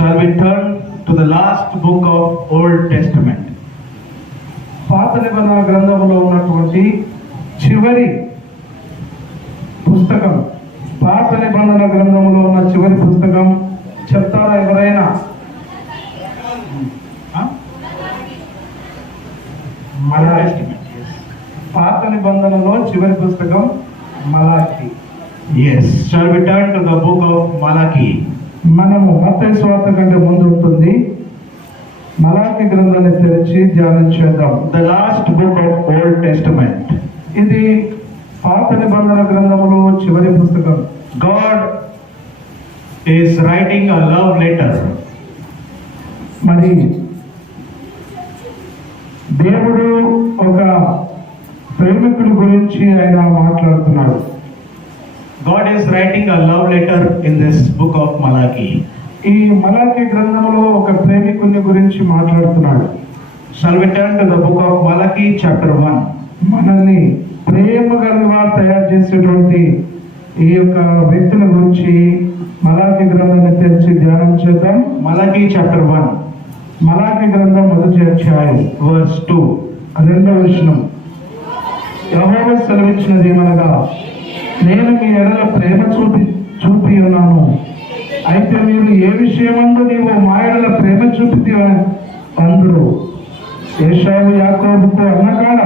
Shall we turn to the last book of Old Testament? పాత నిబంధన గ్రంథంలో ఉన్నటువంటి చివరి పుస్తకం, పాత నిబంధన గ్రంథంలో ఉన్న చివరి పుస్తకం చెప్తారా ఎవరైనా? మలాకి. పాత నిబంధనలో చివరి పుస్తకం మలాకి. Yes. Shall we turn to the book of Malachi? మనము మత్తయి సువార్త కంటే ముందు ఉంటుంది మలాకి గ్రంథాన్ని తెరిచి ధ్యానం చేద్దాం. The last book of Old Testament. ఇది పాత నిబంధన గ్రంథములో చివరి పుస్తకం. God is writing a love letter. మరి దేవుడు ఒక ప్రేమికుడి గురించి ఆయన మాట్లాడుతున్నాడు. God is writing a love letter in this book of Malachi. ఈ మలాకి గ్రంథంలో ఒక ప్రేమికుని గురించి మాట్లాడుతున్నాడు. Shall we turn to the book of Malachi chapter 1? మనల్ని ప్రేమ గలగా తయారు చేసేటువంటి ఈ యొక్క వ్యక్తుల గురించి మలాకి గ్రంథాన్ని తెరిచి ధ్యానం చేద్దాం. Malachi chapter 1 మలాకి గ్రంథం మొదటి అధ్యాయం verse 2. 2వ వచనం. యెహోవా సెలవిచ్చినది ఏమనగా, నేను మీ ఎడల ప్రేమ చూపి ఉన్నాను, అయితే మీరు ఏ విషయమందు నీవు మా ఎడల ప్రేమ చూపితే అందరూ ఏశావు యాకోబుకు అన్నకాడ,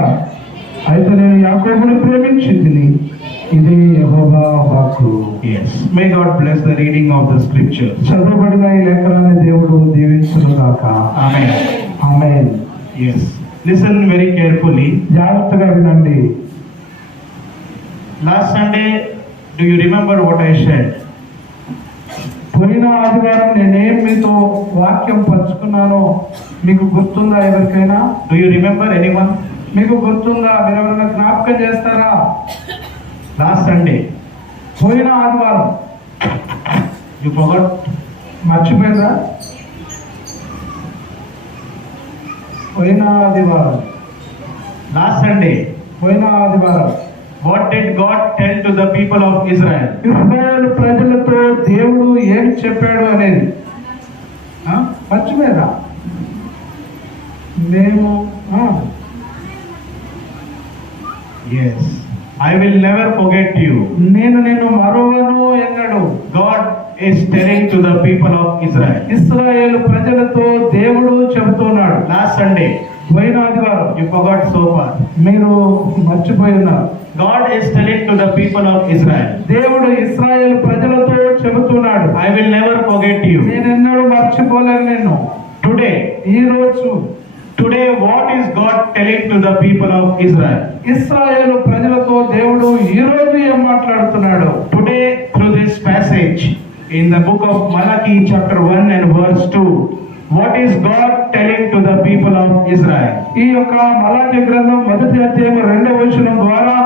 అయితే నేను యాకోబును ప్రేమించింది. ఇది యెహోవా వాక్కు. Yes. May God bless the reading of the scripture. చదవబడిన ఈ లేఖనాన్ని దేవుడు దీవించునుగాక. Amen. ఆమేన్. Yes. Listen very carefully. జాగ్రత్తగా వినండి. Last Sunday, do you remember what I said? పోయిన ఆదివారం నేనేం మీతో వాక్యం పంచుకున్నానో మీకు గుర్తుందా? ఎవరికైనా Do you remember anyone? మీకు గుర్తుందా? మీరు ఎవరైనా జ్ఞాపకం చేస్తారా? Last Sunday, పోయిన ఆదివారం you forgot? మర్చిపోయిందా? పోయిన ఆదివారం Last Sunday, పోయిన ఆదివారం what did God tell to the people of Israel? ఇశ్రాయేలు ప్రజలతో దేవుడు ఏం చెప్పాడు అనేది మర్చిపోయారా? మేము Yes. I will never forget you. నేను మరువను ఎన్నడు. God is telling to the people of Israel. ఇశ్రాయేలు ప్రజలతో దేవుడు చెబుతున్నాడు. Last Sunday, పోయిన ఆదివారం you forgot so far. మీరు మర్చిపోయి ఉన్నారు. God is telling to the people of Israel. దేవుడు ఇశ్రాయేలు ప్రజలతో చెబుతున్నాడు, I will never forget you. నేను ఎన్నడూ మర్చిపోలేను నిన్ను. Today, ఈ రోజు what is God telling to the people of Israel? ఇశ్రాయేలు ప్రజలతో దేవుడు ఈ రోజు ఏం మాట్లాడుతున్నాడు? Today, through this passage in the book of Malachi chapter 1 and verse 2, what is God telling to the people of Israel? ఈ యొక్క మలాకి గ్రంథం మొదటి అధ్యాయం 2వ వచనం ద్వారా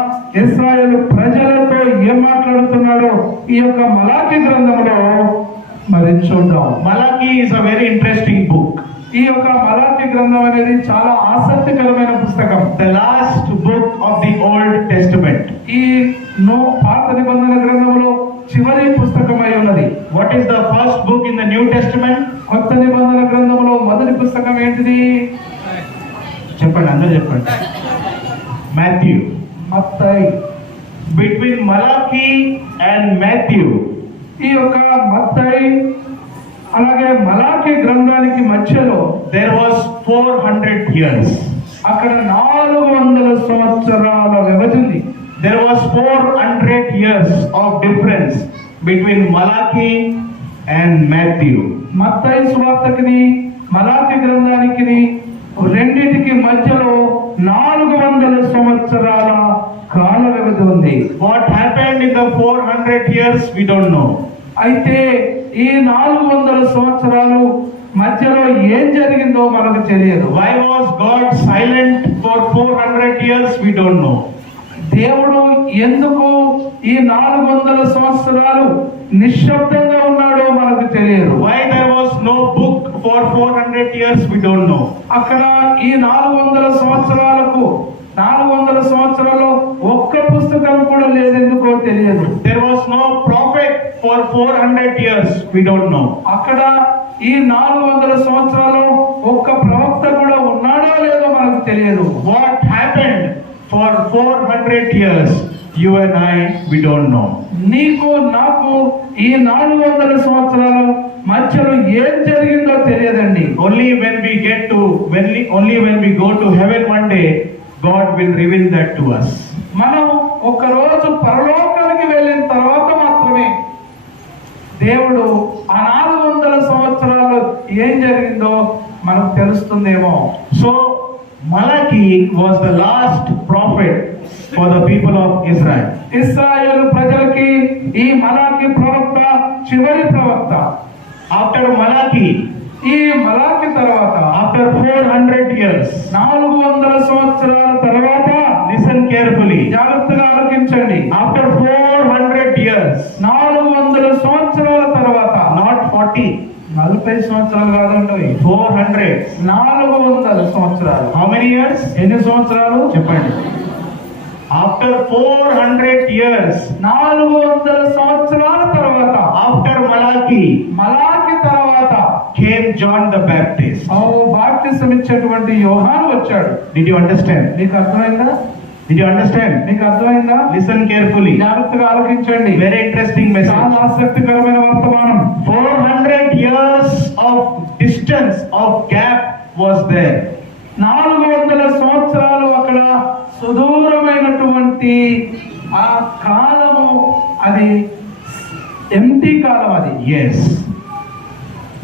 ఇశ్రాయేలు ప్రజలతో ఏం మాట్లాడుతున్నాడో ఈ యొక్క మలాకి గ్రంథంలో మరి చూద్దాం. Malachi is a very interesting book. ఈ యొక్క మలాకి గ్రంథం అనేది చాలా ఆసక్తికరమైన పుస్తకం. The last book of the Old Testament. ఈ పాత నిబంధన గ్రంథంలో చివరి పుస్తకమై ఉన్నది. What is the first book in the New Testament? కొత్త నిబంధన గ్రంథంలో మొదటి పుస్తకం ఏంటిది? చెప్పండి, అందరూ చెప్పండి. Matthew. Mattayi. Between Malachi and Matthew, ఈ యొక్క మత్తయి అలాగే మలాకి గ్రంథానికి మధ్యలో there was 400 years. అక్కడ 400 సంవత్సరాల వ్యవధి ఉంది. There was 400 years of difference between Malachi and Matthew. మత్తయి సువార్తకిని మలాకి గ్రంథానికి రెండిటికి మధ్యలో 400 సంవత్సరాల కాల వ్యవధి ఉంది. What happened in the 400 years, we don't know. అయితే ఈ 400 సంవత్సరాలు మధ్యలో ఏం జరిగిందో మనకు తెలియదు. Why was God silent for 400 years? We don't know. దేవుడు ఎందుకు ఈ 400 సంవత్సరాలు నిశ్శబ్దంగా ఉన్నాడో మనకు తెలియదు. Why there was no book for 400 years? We don't know. అక్కడ ఈ 400 సంవత్సరాల్లో ఒక్క పుస్తకం కూడా లేదెందుకో తెలియదు. There was no prophet for 400 years. We don't know. అక్కడ ఈ 400 సంవత్సరాలు ఒక్క ప్రవక్త కూడా ఉన్నాడో లేదో మనకు తెలియదు. What happened for 400 years? You and I, we don't know. నీకు నాకు ఈ 400 సంవత్సరాల మధ్యలో ఏం జరిగిందో తెలియదండి. Only when we go to heaven one day, God will reveal that to us. మనం ఒక రోజు పరలోకానికి వెళ్ళిన తర్వాత మాత్రమే దేవుడు ఆ 400 సంవత్సరాలు ఏం జరిగిందో మనకు తెలుస్తుందేమో. So Malachi was the last prophet for the people of Israel. ఇశ్రాయేలు ప్రజలకి ఈ మలాకి ప్రవక్త చివరి ప్రవక్త. After Malachi, ఈ మలాకి తర్వాత after 400 years, 400 సంవత్సరాల తర్వాత, listen carefully, జాగ్రత్తగా ఆలోచించండి. after 400 years, 400 సంవత్సరాల తర్వాత, not 40, 40 సంవత్సరాలు కాదండి, 400. 400 సంవత్సరాలు. How many years? ఎన్ని సంవత్సరాలు చెప్పండి. After 400 years, 400 సంవత్సరాల తర్వాత, after Malachi, మలాకి తర్వాత came John the Baptist. బాప్తిసం ఇచ్చేటువంటి యోహాను వచ్చాడు. Did you understand? నీకు అర్థమైందా? Did you understand? నీకు అర్థమైందా? Listen carefully. జాగ్రత్తగా ఆలోచించండి. Very interesting message. చాలా ఆసక్తికరమైన వర్తమానం. 400 years of distance of gap was there. 400 సంవత్సరాలు అక్కడ సుదూరమైనటువంటి ఆ కాలము, అది ఎంటీ కాలం అది. Yes.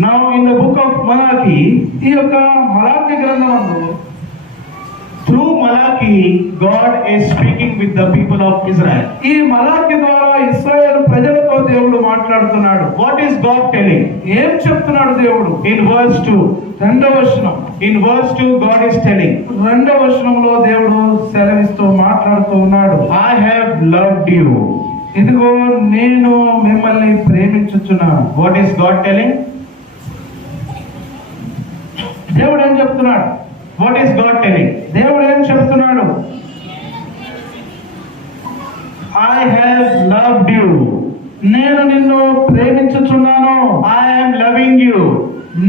Now in the book of Malachi, ఈ యొక్క మలాకి గ్రంథమందు through Malachi, God is speaking with the people of Israel. ఈ మలాకి ద్వారా ఇశ్రాయేలు ప్రజలతో దేవుడు మాట్లాడుతున్నాడు. What is God telling? ఏం చెప్తున్నాడు దేవుడు? In verse 2. 2వ వచనం. In verse 2, God is telling, 2వ వచనంలో దేవుడు సెలవిస్తూ మాట్లాడుతూ ఉన్నాడు. I have loved you. ఇదిగో నేను మిమ్మల్ని ప్రేమించుచున్నాను. What is God telling? దేవుడు ఏం చెప్తున్నాడు? What is God telling? దేవుడు ఏం చెప్తున్నాడు? I have loved you. నేను నిన్ను ప్రేమించుచున్నాను. I am loving you.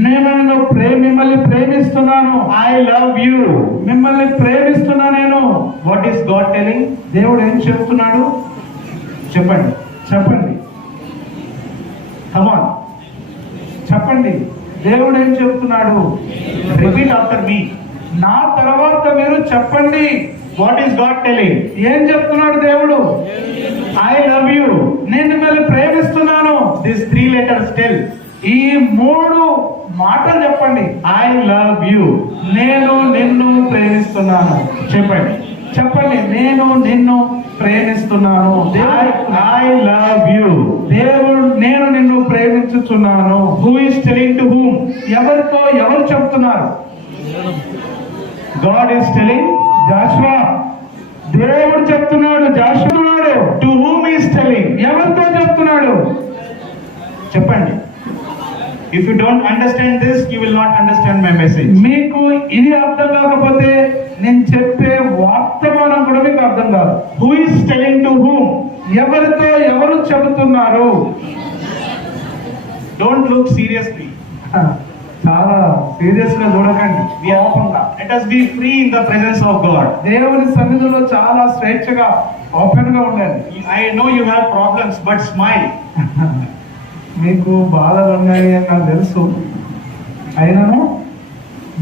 నేను నిన్ను మిమ్మల్ని ప్రేమిస్తున్నాను. I love you. మిమ్మల్ని ప్రేమిస్తున్నా నేను. What is God telling? దేవుడు ఏం చెప్తున్నాడు? చెప్పండి. చెప్పండి, Come on. చెప్పండి. దేవుడు ఏం చెప్తున్నాడు? Repeat after me. నా తర్వాత మీరు చెప్పండి. What is God telling? ఏం చెప్తున్నాడు దేవుడు? I love you. నేను మిమ్మల్ని ప్రేమిస్తున్నాను. These 3 letters tell. ఈ 3 మాటలు చెప్పండి. I love you. నేను నిన్ను ప్రేమిస్తున్నాను. చెప్పండి. చెప్పండి, నేను నిన్ను ప్రేమిస్తున్నాను. I love you. దేవుడు నేను నిన్ను ప్రేమించుచున్నాను. Who is telling to whom? ఎవరితో ఎవరు చెప్తున్నారు? God is telling. జాషువా. దేవుడు చెప్తున్నాడు. Jashuva To whom he is telling? ఎవరితో చెప్తున్నాడు? చెప్పండి. If you don't understand this, you will not understand my message. మీకు ఇది అర్థం కాకపోతే నేను చెప్పే వర్తమానం కూడా మీకు అర్థం కాదు. Who is telling to whom? ఎవరితో ఎవరు చెబుతున్నారు? Don't look seriously. చాలా సీరియస్ గా చూడకండి. Let us be free in the presence of God. దేవుని సన్నిధిలో చాలా స్వేచ్ఛగా ఓపెన్ గా ఉండండి. I know you have problems, but smile. మీకు బాధలు ఉన్నాయి అని నాకు తెలుసు, అయినను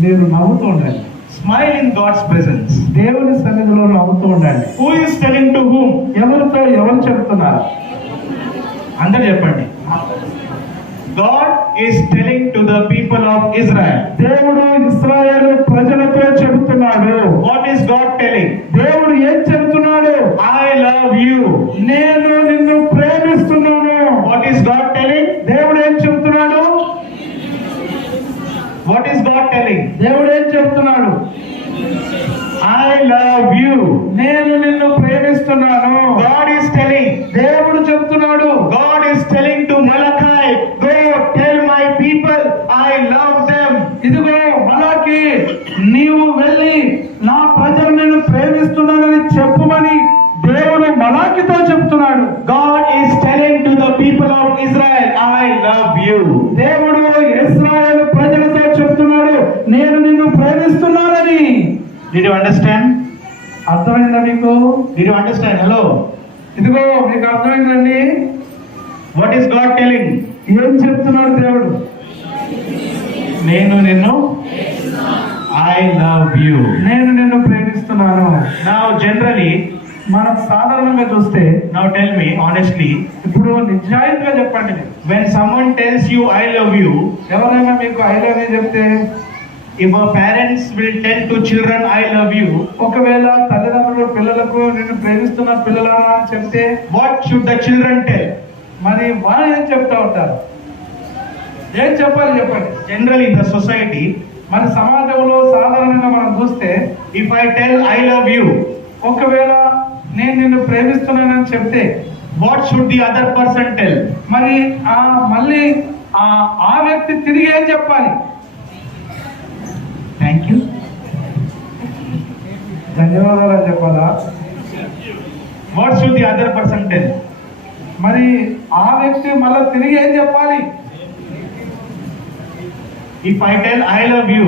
మీరు నవ్వుతూ ఉండండి. Smile in God's presence. దేవుని సన్నిధిలో నవ్వుతూ ఉండండి. Who is telling to whom? ఎవరితో ఎవరు చెప్తున్నారు? అందరూ చెప్పండి. God is telling to the people of Israel. దేవుడు ఇశ్రాయేలు ప్రజలతో చెబుతున్నాడు. What is God telling? దేవుడు ఏం చెబుతున్నాడు? I love you. నేను నిన్ను ప్రేమిస్తున్నాను. What is God telling? దేవుడు ఏం చెబుతున్నాడు? What is God telling? దేవుడు ఏం చెబుతున్నాడు? I love you. నేను నిన్ను ప్రేమిస్తున్నాను. God is telling. దేవుడు చెప్తున్నాడు. God is telling to Malachi, go tell my people I love them. ఇదిగో మలాకి, నీవు వెళ్ళి నా ప్రజలు నేను ప్రేమిస్తున్నానని చెప్పుమని దేవుడు మలాకితో చెప్తున్నాడు. God is telling to the people of Israel, I love you. దేవుడు ఇశ్రాయేలు Did you understand? అర్థమైందా మీకు? Did you understand? Hello. ఇదిగో మీకు అర్థమైందండి. What is God telling? ఏం చెప్తున్నాడు దేవుడు? నేను నిన్ను I love you. నేను నిన్ను ప్రేమిస్తున్నాను. Now generally, మనం సాధారణంగా చూస్తే, now tell me honestly, ఇప్పుడు నిజాయితీగా చెప్పండి, when someone tells you I love you, ఎవరైనా మీకు ఐ లవ్ యూ చెప్తే, if our parents will tell to children I love you, ఒకవేళ తల్లిదండ్రులు పిల్లలకు నిన్ను ప్రేమిస్తున్న పిల్లలారా అని చెప్తే, what should the children tell? మరి వాళ్ళు ఏం చెప్తా ఉంటారు? ఏం చెప్పాలి చెప్పండి? Generally in the society, మన సమాజంలో సాధారణంగా మనం చూస్తే, if I tell I love you, ఒకవేళ నేను నిన్ను ప్రేమిస్తున్నానని చెప్తే, what should the other person tell? మరి మళ్ళీ ఆ వ్యక్తి తిరిగి ఏం చెప్పాలి? Thank you. ధన్యవాదాలు అని చెప్పాలా? What should the other person tell? మరి ఆ వ్యక్తి మళ్ళీ తిరిగి ఏం చెప్పాలి? If I tell I love you,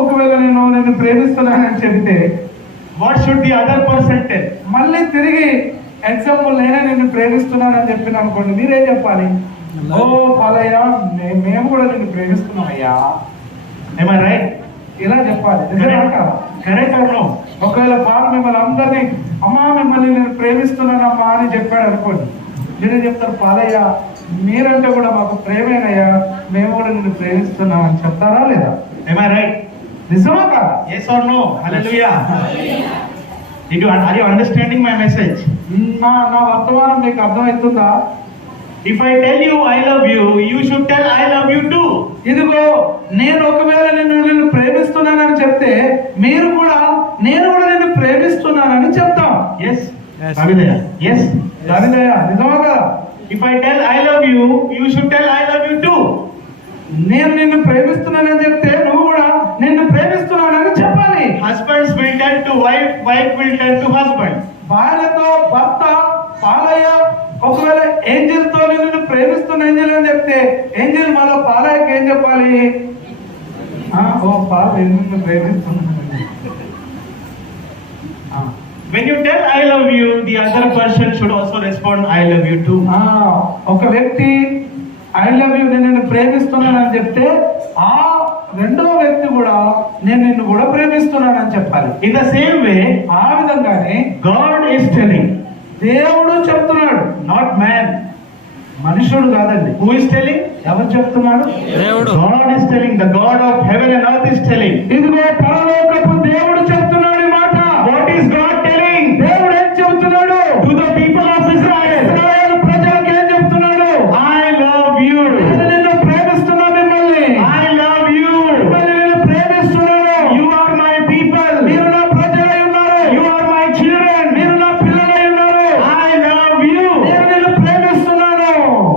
ఒకవేళ నేను నిన్ను ప్రేమిస్తున్నానని చెబితే, what should the other person tell? మళ్ళీ తిరిగి ఎగ్జాంపుల్ నేనే నిన్ను ప్రేమిస్తున్నానని చెప్పిన అనుకోండి, మీరేం చెప్పాలి? ఓ పాలయ్య, మేము కూడా నిన్ను ప్రేమిస్తున్నామయ్యా. Am I right? ఇలా చెప్పాలి. నిజమే కదా? Correct or no? ఒకవేళ పాలు మిమ్మల్ని అందరినీ అమ్మా మిమ్మల్ని నేను ప్రేమిస్తున్నానమ్మా అని చెప్పాడు అనుకోండి, మీరే చెప్తారు పాలయ్య మీరంటే కూడా మాకు ప్రేమేనయ్యా, మేము కూడా నిన్ను ప్రేమిస్తున్నాం అని చెప్తారా లేదా? Am I right? నిజమా కాదా? Yes or no? Hallelujah. Are you understanding my message? నా వర్తమానం మీకు అర్థమవుతుందా? If I tell you I love you, you should tell I love you too. ఇదిగో నేను ఒకవేళ నిన్ను ప్రేమిస్తున్నానని చెప్తే, మీరు కూడా నేను కూడా నిన్ను ప్రేమిస్తున్నానని చెప్తాం. Yes. Davidaya. Yes. దావిదయ్య, నిజమా కదా? If I tell I love you, you should tell I love you too. నేను నిన్ను ప్రేమిస్తున్నానని చెప్తే నువ్వు కూడా నిన్ను ప్రేమిస్తున్నానని చెప్పాలి. Husbands will tell to wife, wife will tell to husband. భార్యతో భర్త పాలయ్య ఒకవేళ ఏంజల్ తో నిన్ను ప్రేమిస్తున్న ఏంజల్ అని చెప్తే, ఏంజల్ మళ్ళీ పాలయ్యకి ఏం చెప్పాలి? ఓ పాల నిన్ను ప్రేమిస్తున్నాను. When you tell I love you, the other person should also respond I love you too. ఒక వ్యక్తి ఐ లవ్ యూ నేను నిన్ను ప్రేమిస్తున్నానని చెప్తే, ఆ రెండో వ్యక్తి కూడా నేను నిన్ను కూడా ప్రేమిస్తున్నానని చెప్పాలి. In the same way, ఆ విధంగానే God is telling, దేవుడు చెప్తున్నాడు, not man. మనుషుడు కాదండి. Who is telling? ఎవరు చెప్తున్నాడు? దేవుడు. God is telling. The God of heaven and earth is telling. ఇదిగో పరలోకపు దేవుడు చెప్తున్నాడు ఈ మాట. What is God telling? దేవుడు ఏం చెప్తున్నాడు? To the people of Israel. ఇశ్రాయేలు ప్రజలకు ఏం చెప్తున్నాడు? I love you. నేను నిన్ను ప్రేమిస్తున్నా, మిమ్మల్ని I love you. మిమ్మల్ని నేను ప్రేమిస్తున్నాను. You are my people. మీరు నా ప్రజలై ఉన్నారు. You are my children. మీరు నా పిల్లలై ఉన్నారు. I love you. నేను నిన్ను ప్రేమిస్తున్నాను.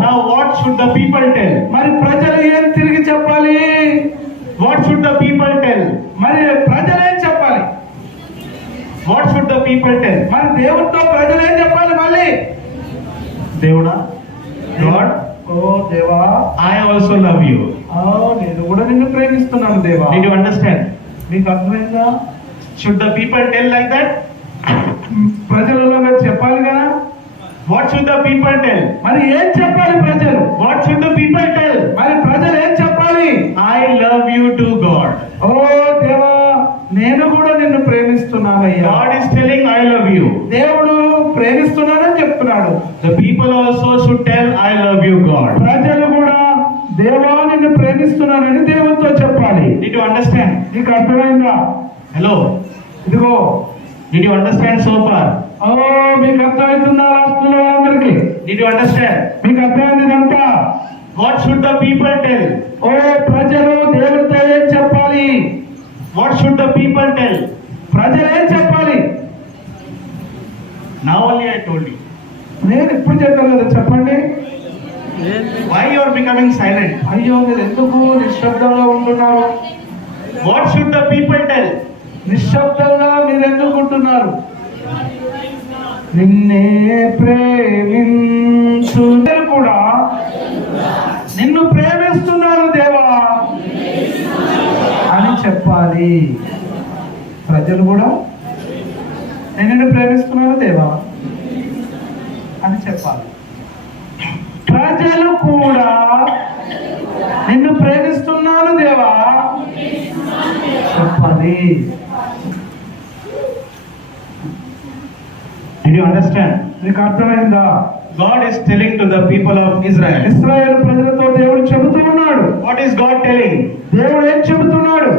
Now what should the people tell? మరి ప్రజలు ఏం తిరిగి చెప్పాలి? What should the people tell? మరి ప్రజలు ఏం చెప్పాలి? What should the people tell? మరి దేవుడితో ప్రజలు ఏం చెప్పాలి? మళ్ళీ Devuda, God, ఓ దేవా, I also love you. నేను కూడా నిన్ను ప్రేమిస్తున్నాను దేవా. Did you understand? మీకు అర్థమైందా? Should the people tell like that? ప్రజలలో చెప్పాలి కదా. What should the people tell? మరి ఏం చెప్పాలి ప్రజలు? What should the people tell? మరి ప్రజలు ఏం చెప్పాలి? I love you to God. ఓ దేవా, నేను కూడా నిన్ను ప్రేమిస్తున్నానయ్యా. God is telling I love you. దేవుడు ప్రేమిస్తున్నానని చెప్తున్నాడు. The people also should tell I love you God. ప్రజలు కూడా దేవా నిన్ను ప్రేమిస్తున్నానని దేవుడితో చెప్పాలి. Did you understand? నీకు అర్థమైందా? Hello. ఇదిగో, Did you understand so far? మీకు అర్థమవుతుందా? రాష్ట్రంలో అందరికి Did you understand? మీకు అర్థమైంది ఇదంతా? What should the people tell? ఓ ప్రజలు దేవుడితో ఏం చెప్పాలి? What should the people tell? ప్రజలు ఏం చెప్పాలి? Now only I told you. నేను ఇప్పుడు చెప్పాను కదా, చెప్పండి. Why you are becoming silent? అయ్యో, మీరు ఎందుకు నిశ్శబ్దంగా ఉంటున్నారు? What should the people tell? నిశ్శబ్దంగా మీరు ఎందుకు ఉంటున్నారు? నిన్నే ప్రేమించు కూడా నిన్ను ప్రేమిస్తున్నాను దేవా అని చెప్పాలి. ప్రజలు కూడా నేను నిన్ను ప్రేమిస్తున్నాను దేవా అని చెప్పాలి. ప్రజలు కూడా నిన్ను ప్రేమిస్తున్నాను దేవా చెప్పాలి. Did you understand? నీకు అర్థమైందా? God is telling to the people of Israel. ఇశ్రాయేలు ప్రజలతో దేవుడు చెబుతూ ఉన్నాడు. What is God telling? దేవుడు ఏం చెబుతున్నాడు?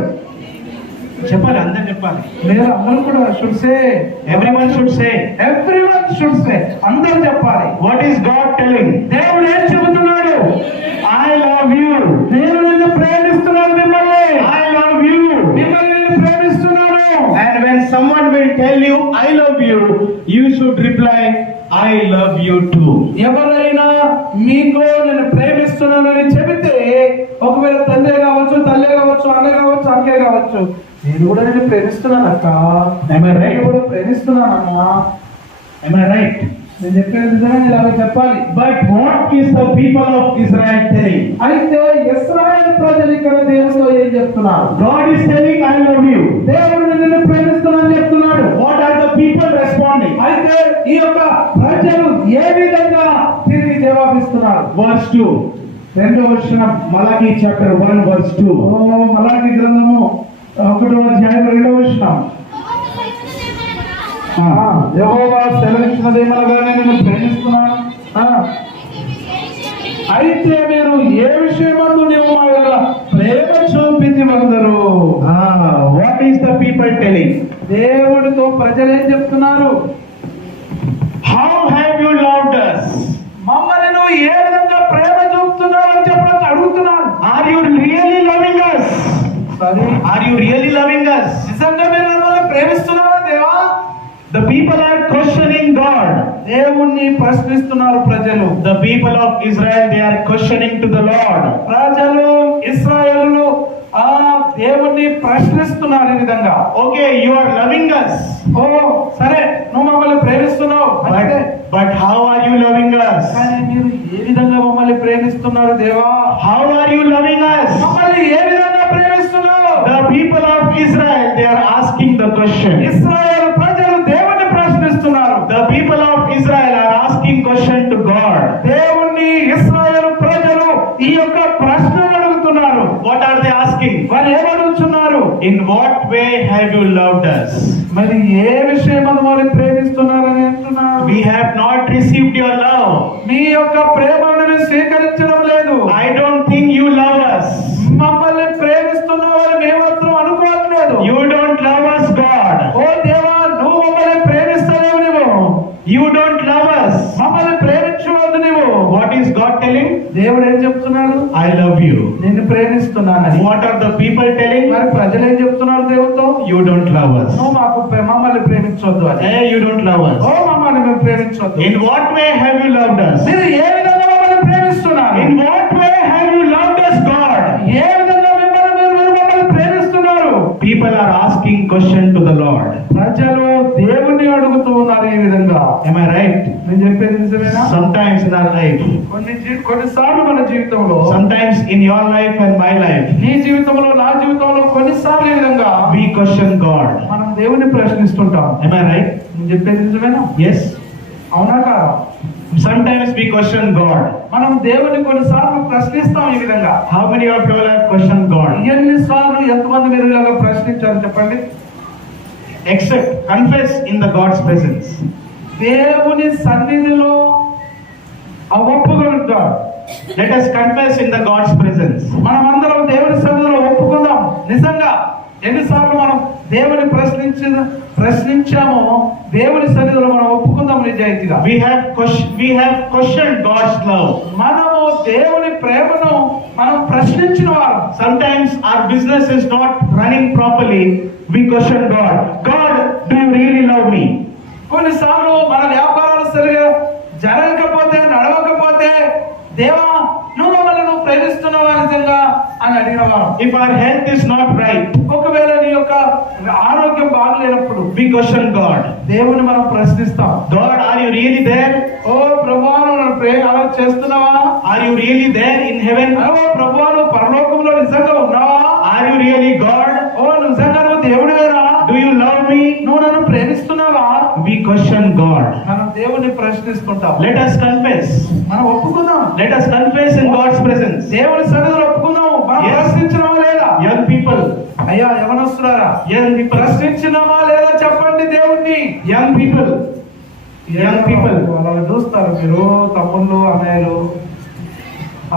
చెప్పాలి, అందరు చెప్పాలి. మీరు అందరూ కూడా should say. Everyone should say. Everyone should say. అందరూ చెప్పాలి. What is God telling? దేవుడు ఏం చెబుతున్నాడు? I love you. నేను నిన్ను ప్రేమిస్తున్నాను మిమ్మల్ని. I love you. మిమ్మల్ని నేను ప్రేమిస్తున్నాను. And when someone will tell you I love you, you should reply I love you too. ఎవరైనా మీకు నేను ప్రేమిస్తున్నానని చెబితే, ఒకవేళ తండ్రి కావచ్చు, తల్లి కావచ్చు, అన్న కావచ్చు, అక్కే కావచ్చు, నేను కూడా నేను ప్రేమిస్తున్నాను అక్క, Am I నేను right? కూడా ప్రేమిస్తున్నానమ్మా. Am I right? నేను చెప్పేది నిజమే, ఇలా చెప్పాలి. But what is the people of Israel telling? అయితే ఇశ్రాయేలు ప్రజలు ఇక్కడ దేవుడితో ఏం చెప్తున్నారు? God is telling I love you. దేవుడు నిన్ను ప్రేమిస్తున్నానని చెప్తున్నాడు. What are the people responding? అయితే ఈ యొక్క ప్రజలు ఏ విధంగా తిరిగి జవాబిస్తున్నారు? Verse 2. రెండవ వచనం, Malachi chapter 1 verse 2. మలాకి గ్రంథము 1వ అధ్యాయం 2వ వచనం. యెహోవా సెలవిచ్చినదేమనగా నేను నిన్ను ప్రేమిస్తున్నాను. అయితే మీరు ఏ విషయమందు నీవు మా యొక్క ప్రేమ చూపించమందరు. What is the people telling? దేవుడితో ప్రజలు ఏం చెప్తున్నారు? How have you loved us? మమ్మల్ని నువ్వు ఏ విధంగా ప్రేమ చూపుతున్నావు అని చెప్పి అడుగుతున్నారు. Are you really loving us? సరే, Are you really loving us? నిజంగా మీరు మమ్మల్ని ప్రేమిస్తున్నావా దేవా? The people are questioning God. దేవుణ్ణి ప్రశ్నిస్తున్నారు ప్రజలు. The people of Israel, they are questioning to the Lord. ప్రజలు ఇశ్రాయేలును ఆ దేవుణ్ణి ప్రశ్నిస్తున్నారు ఈ విధంగా. Okay, you are loving us. ఓ సరే, నువ్వు మమ్మల్ని ప్రేమిస్తున్నావు, But how are you loving us? కానీ మీరు ఏ విధంగా మమ్మల్ని ప్రేమిస్తున్నారు దేవా? How are you loving us? మమ్మల్ని ఏ విధంగా ప్రేమిస్తున్నావు? The people of Israel, they are asking the question. ఇశ్రాయేలు ప్రజలు దేవుణ్ణి ప్రశ్నిస్తున్నారు. The people of Israel are asking question to God. దేవుణ్ణి ఇశ్రాయేలు ప్రజలు ఈ యొక్క ప్రశ్నలు అడుగుతున్నారు. What are they asking? వారు ఏమడుగుతున్నారు? In what way have you loved us? మరి ఏ విషయం మమ్మల్ని ప్రేమిస్తున్నారని అంటున్నారు. We have not received your love. మీ యొక్క ప్రేమను మేము స్వీకరించడం లేదు. I don't think you love us. మమ్మల్ని ప్రేమిస్తున్నావని మేమాత్రం అనుకోవట్లేదు. You don't love us, God. ఓ దేవా, నువ్వు మమ్మల్ని ప్రేమిస్తలేవు. నువ్వు You don't love us. మమ్మల్ని ప్రేమించవద్దు నువ్వు. What is God telling? దేవుడు ఏం చెప్తున్నాడు? I love you. నిన్ను ప్రేమిస్తున్నానని. What are the people telling? మరి ప్రజలు ఏం చెప్తున్నారు దేవుడితో? You don't love us. నువ్వు మమ్మల్ని ప్రేమించవద్దు అని. Hey, you don't love us. ఓ మమ్మల్ని మేము ప్రేమించవద్దు. In what way have you loved us? మీరు ఏ విధంగా మమ్మల్ని ప్రేమిస్తున్నారు? In what way have you loved us, God? ఏ విధంగా మీరు మమ్మల్ని ప్రేమిస్తున్నారు? People are asking question to the Lord. ప్రజలు దేవుణ్ణి అడుగుతూ ఉన్నారు ఈ విధంగా. Am I right? నేను చెప్పేది నిజమేనా? Sometimes in our life, కొన్నిసార్లు మన జీవితంలో, sometimes in your life and my life, నీ జీవితంలో, నా జీవితంలో కొన్నిసార్లు ఈ విధంగా we question God. మనం దేవుణ్ణి ప్రశ్నిస్తుంటాం. Am I right? నేను చెప్పేది నిజమేనా? Yes. అవునా కాదా? Sometimes we question God. మనం దేవుని కొన్నిసార్లు ప్రశ్నిస్తాం ఈ విధంగా. How many of you have questioned God? ఎన్నిసార్లు ఎంతమంది మీరు ఇలాగా ప్రశ్నించారు చెప్పండి? Except confess in the God's presence. దేవుని సన్నిధిలో ఒప్పుకుంటారు. Let us confess in the God's presence. మనమందరం దేవుని సన్నిధిలో ఒప్పుకుందాం. నిజంగా ఎన్నిసార్లు మనం దేవుని ప్రశ్నించామో దేవుని సన్నిధిలో మనం ఒప్పుకుందాం నిజాయితీగా. We have questioned God's love. మనము దేవుని ప్రేమను మనం ప్రశ్నించిన వారు. Sometimes our business is not running properly. We question God. God, do you really love me? కొన్నిసార్లు మన వ్యాపారాలు సరిగా జరగకపోతే, నడవకపోతే, దేవా నువ్వు మమ్మల్ని ప్రేమిస్తున్నావా నిజంగా అని అడిగిన వారు. If our health is not right, ఒకవేళ నీ యొక్క ఆరోగ్యం బాగలేనప్పుడు we question God. దేవుని మనం ప్రశ్నిస్తాం. God, are you really there? ఓ ప్రభువా, నువ్వు ప్రేమ అలా చేస్తున్నావా? Are you really there in heaven? ఓ ప్రభువా, నువ్వు పరలోకంలో నిజంగా ఉన్నావా? Are you really God? ఓ నిజంగా నువ్వు దేవుడివేనా? Do you question God. మనం దేవుని ప్రశ్నిస్తుంటాం. Let us confess. మనం ఒప్పుకుందాం. Let us confess in God's presence. దేవుని సన్నిధిలో ఒప్పుకుందాం. మనం Yes. ప్రశ్నించినామా లేదా? Young people, అయ్యా యవనస్తులారా, young people, ప్రశ్నించినామా లేదా చెప్పండి దేవుణ్ణి. young people, young people. అలా చూస్తారు మీరు తమ్ముళ్ళు, అన్నయ్యలు,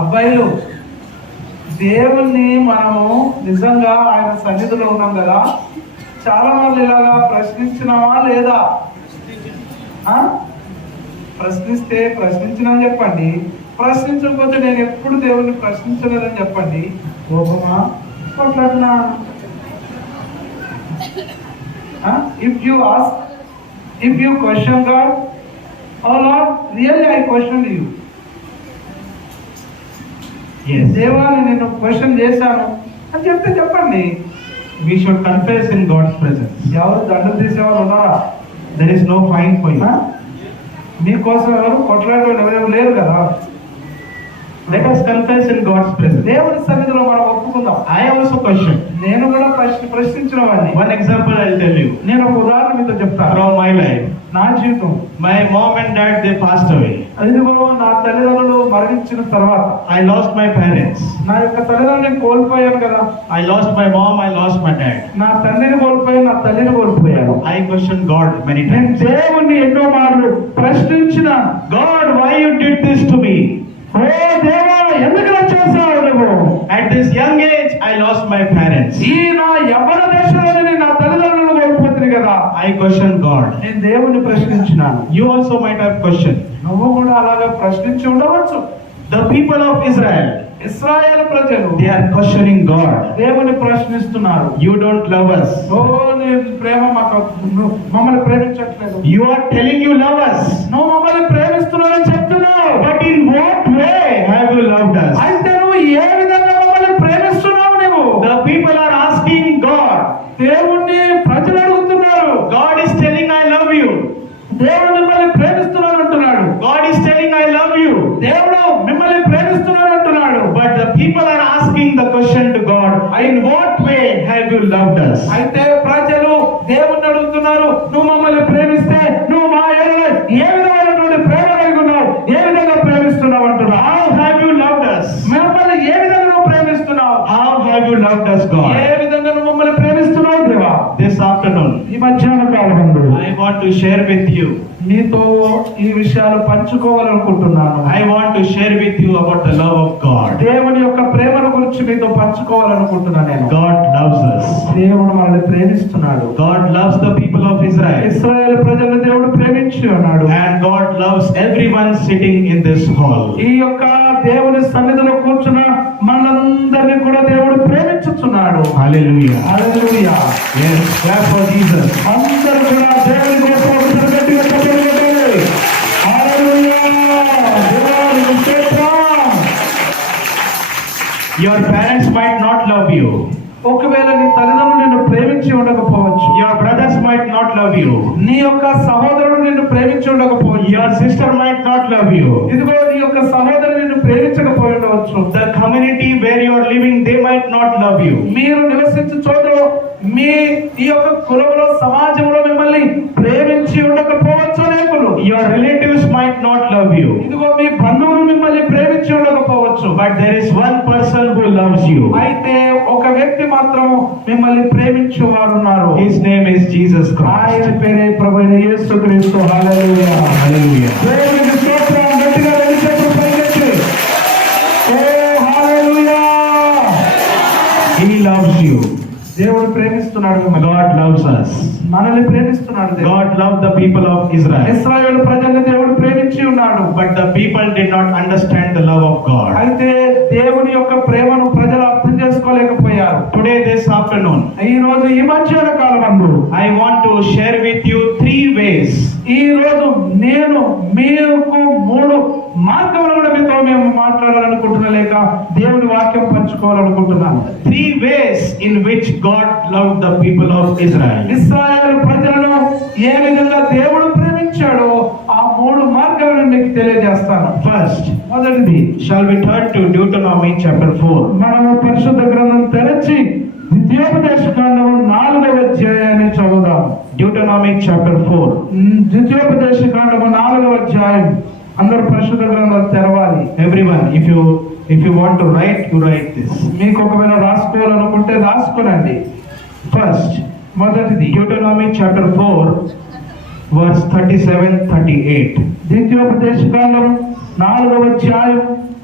అబ్బాయిలు. దేవుణ్ణి మనము నిజంగా ఆయన సన్నిధిలో ఉన్నాం కదా, చాలా మంది ఇలాగా ప్రశ్నించినామా లేదా? ఆ? ప్రశ్నిస్తే ప్రశ్నించినని చెప్పండి, ప్రశ్నించకపోతే నేను ఎప్పుడు దేవుణ్ణి ప్రశ్నించలేదని చెప్పండి. కోపమా, కొట్లాడినా? If you ask, if you question god, oh lord really I question you, Yes. దేవాన్ని నేను క్వశ్చన్ చేశాను అని చెప్తే చెప్పండి. We should confess in God's presence. ఎవరు దండం తీసేవారు ఉన్నారా? There is no fine for you. ఆ? మీకోసం ఎవరు కొట్లాడే ఎవరు లేరు కదా. Let us confess in God's presence. దేవుని సన్నిధిలో మనం ఒప్పుకుందాం. I also question. నేను కూడా ప్రశ్నించిన వాడిని. One example I'll tell you నేను ఒక ఉదాహరణ మీతో చెప్తాను. from my life. నా జీవితం, My mom and dad, they passed away. ఇదిగో నా తల్లిదండ్రులు మరణించిన తర్వాత I lost my parents. నా యొక్క తల్లిదండ్రులను కోల్పోయాను కదా. I lost my mom, I lost my dad. నా తండ్రిని కోల్పోయాను, నా తల్లిని కోల్పోయాను. I questioned God many నేను times. దేవుణ్ణి ఎన్నో మార్లు ప్రశ్నించిన. God, why you did this to me? ఓ దేవా, ఎందుకు ఇలా చేశావు నువ్వు? At this young age, I lost my parents. ఈ నా యవ్వన దశలోనే నా తల్లిదండ్రులను కోల్పోతుంది కదా. I questioned God. నేను దేవుణ్ణి ప్రశ్నించినాను. You also might have questioned. నువ్వు కూడా అలాగా ప్రశ్నించి ఉండవచ్చు. The people of Israel, ఇశ్రాయేలు ప్రజలు they are questioning God. దేవుని ప్రశ్నిస్తున్నారు. You don't love us. ఓ నీ ప్రేమ మాకు, నువ్వు మమ్మల్ని ప్రేమించట్లేదు. You are telling you love us. నువ్వు మమ్మల్ని ప్రేమిస్తున్నావని చెప్తున్నావు. But in what way have you loved us? అయితే నువ్వు ఏ విధంగా మమ్మల్ని ప్రేమిస్తున్నావు? నువ్వు The people are asking God. దేవుణ్ణి ప్రజలు అడుగుతున్నారు. God is telling I love you. దేవుడు మిమ్మల్ని ప్రేమిస్తున్నాను అంటున్నాడు. God is telling I love you. దేవుడు మిమ్మల్ని ప్రేమిస్తున్నాను అంటున్నాడు. But the people are asking the question to God, in what way have you loved us? అయితే ప్రజలు దేవుణ్ణి అడుగుతున్నారు, నువ్వు మమ్మల్ని ప్రేమిస్తే నువ్వు మా ఎడల ఏ విధమైనటువంటి ప్రేమ కలిగి ఉన్నావు, ఏ విధంగా ప్రేమిస్తున్నావు అంటున్నావు. How have you loved us? మమ్మల్ని ఏ విధంగా నువ్వు ప్రేమిస్తున్నావు? How have you loved us, A God? విధంగా నువ్వు మమ్మల్ని ప్రేమిస్తున్నావు దేవా? This afternoon, ఈ మధ్యాహ్న కాలమందు I want to share with you. నీతో ఈ విషయాలు పంచుకోవాలనుకుంటున్నాను. I want to share with you about the love of God. దేవుని యొక్క ప్రేమను గురించి నీతో పంచుకోవాలనుకుంటున్నాను నేను. God loves us. దేవుడు మనల్ని ప్రేమిస్తున్నాడు. God loves the people of Israel. ఇశ్రాయేలు ప్రజలను దేవుడు ప్రేమించి ఉన్నాడు. And God loves everyone sitting in this hall. ఈ యొక్క దేవుని సన్నిధిలో కూర్చున్న మనందరినీ కూడా దేవుడు ప్రేమించుచున్నాడు. Hallelujah. Hallelujah. Yes, clap for Jesus. అందరూ కూడా దేవుని కోసం ఒకసారి గట్టిగా చప్పట్లు కొట్టండి. హల్లెలూయా. దేవునికి స్తోత్రం. Your parents might not love you. ఒకవేళ నీ తల్లిదండ్రులు నిన్ను ప్రేమించి ఉండకపోవచ్చు. Your brothers might not love you. నీ యొక్క సహోదరుడు నిన్ను ప్రేమించి ఉండకపోవచ్చు. Your sister might not love you. ఇదిగో నీ యొక్క సహోదరుడు నిన్ను ప్రేమించకపోయి ఉండవచ్చు. The community where you are living, they might not love you. మీరు నివసించే చోటులో మీ ఈ యొక్క కులంలో సమాజంలో మిమ్మల్ని ప్రేమించి ఉండకపోవచ్చు అనేకులు. Your relatives might not love you. ఇదిగో మీ బంధువులు మిమ్మల్ని ప్రేమించి ఉండకపోవచ్చు. But there is one person who loves you. అయితే ఒక వ్యక్తి మాత్రం మిమ్మల్ని ప్రేమించేవాడు ఉన్నారు. His name is Jesus Christ. ఆయన పేరే ప్రభువైన యేసుక్రీస్తు. హల్లెలూయా. Hallelujah. దేవునికి స్తోత్రం. గట్టిగా రెండు చేతులు పైకెత్తి. ఓ హల్లెలూయా. He loves you. దేవుడు ప్రేమిస్తున్నాడు మిమ్మల్ని. God loves us. మనల్ని ప్రేమిస్తున్నాడు దేవుడు. God loved the people of Israel. ఇశ్రాయేలు ప్రజల్ని దేవుడు ప్రేమించి ఉన్నాడు. But the people did not understand the love of God. అయితే దేవుని యొక్క ప్రేమను ప్రజలు అర్థం చేసుకోలేకపోయారు. Today, this afternoon, ఈ రోజు ఈ మధ్యాహ్న కాలమందు I want to share with you 3 ways. ఈ రోజు నేను మీకు 3 మార్గములు కూడా మీతో మేము మాట్లాడాలనుకుంటున్నా, లేక దేవుని వాక్యం పంచుకోవాలనుకుంటున్నాను. 3 ways in which God loved the people of Israel. ఇశ్రాయేలు ప్రజలను ఏ విధంగా దేవుడు ప్రేమించాడో ఆ 3 మార్గాలను మీకు తెలియజేస్తాను. First, మొదటిది, shall we turn to Deuteronomy chapter 4? మనము పరిశుద్ధ గ్రంథం తెరచి ద్వితీయోపదేశ కాండము 4వ అధ్యాయాన్ని చదువుదాం. Deuteronomy chapter 4. ద్వితీయోపదేశ కాండము 4వ అధ్యాయం. అందరూ పరిశుద్ధ గ్రంథాలు తెరవాలి. Everyone, if you want to write, you write this. మీకు ఒకవేళ రాసుకోవాలనుకుంటే రాసుకోనండి. First, మొదటిది Deuteronomy chapter 4, verse 37-38. ద్వితీయోపదేశ కాండం 4వ అధ్యాయం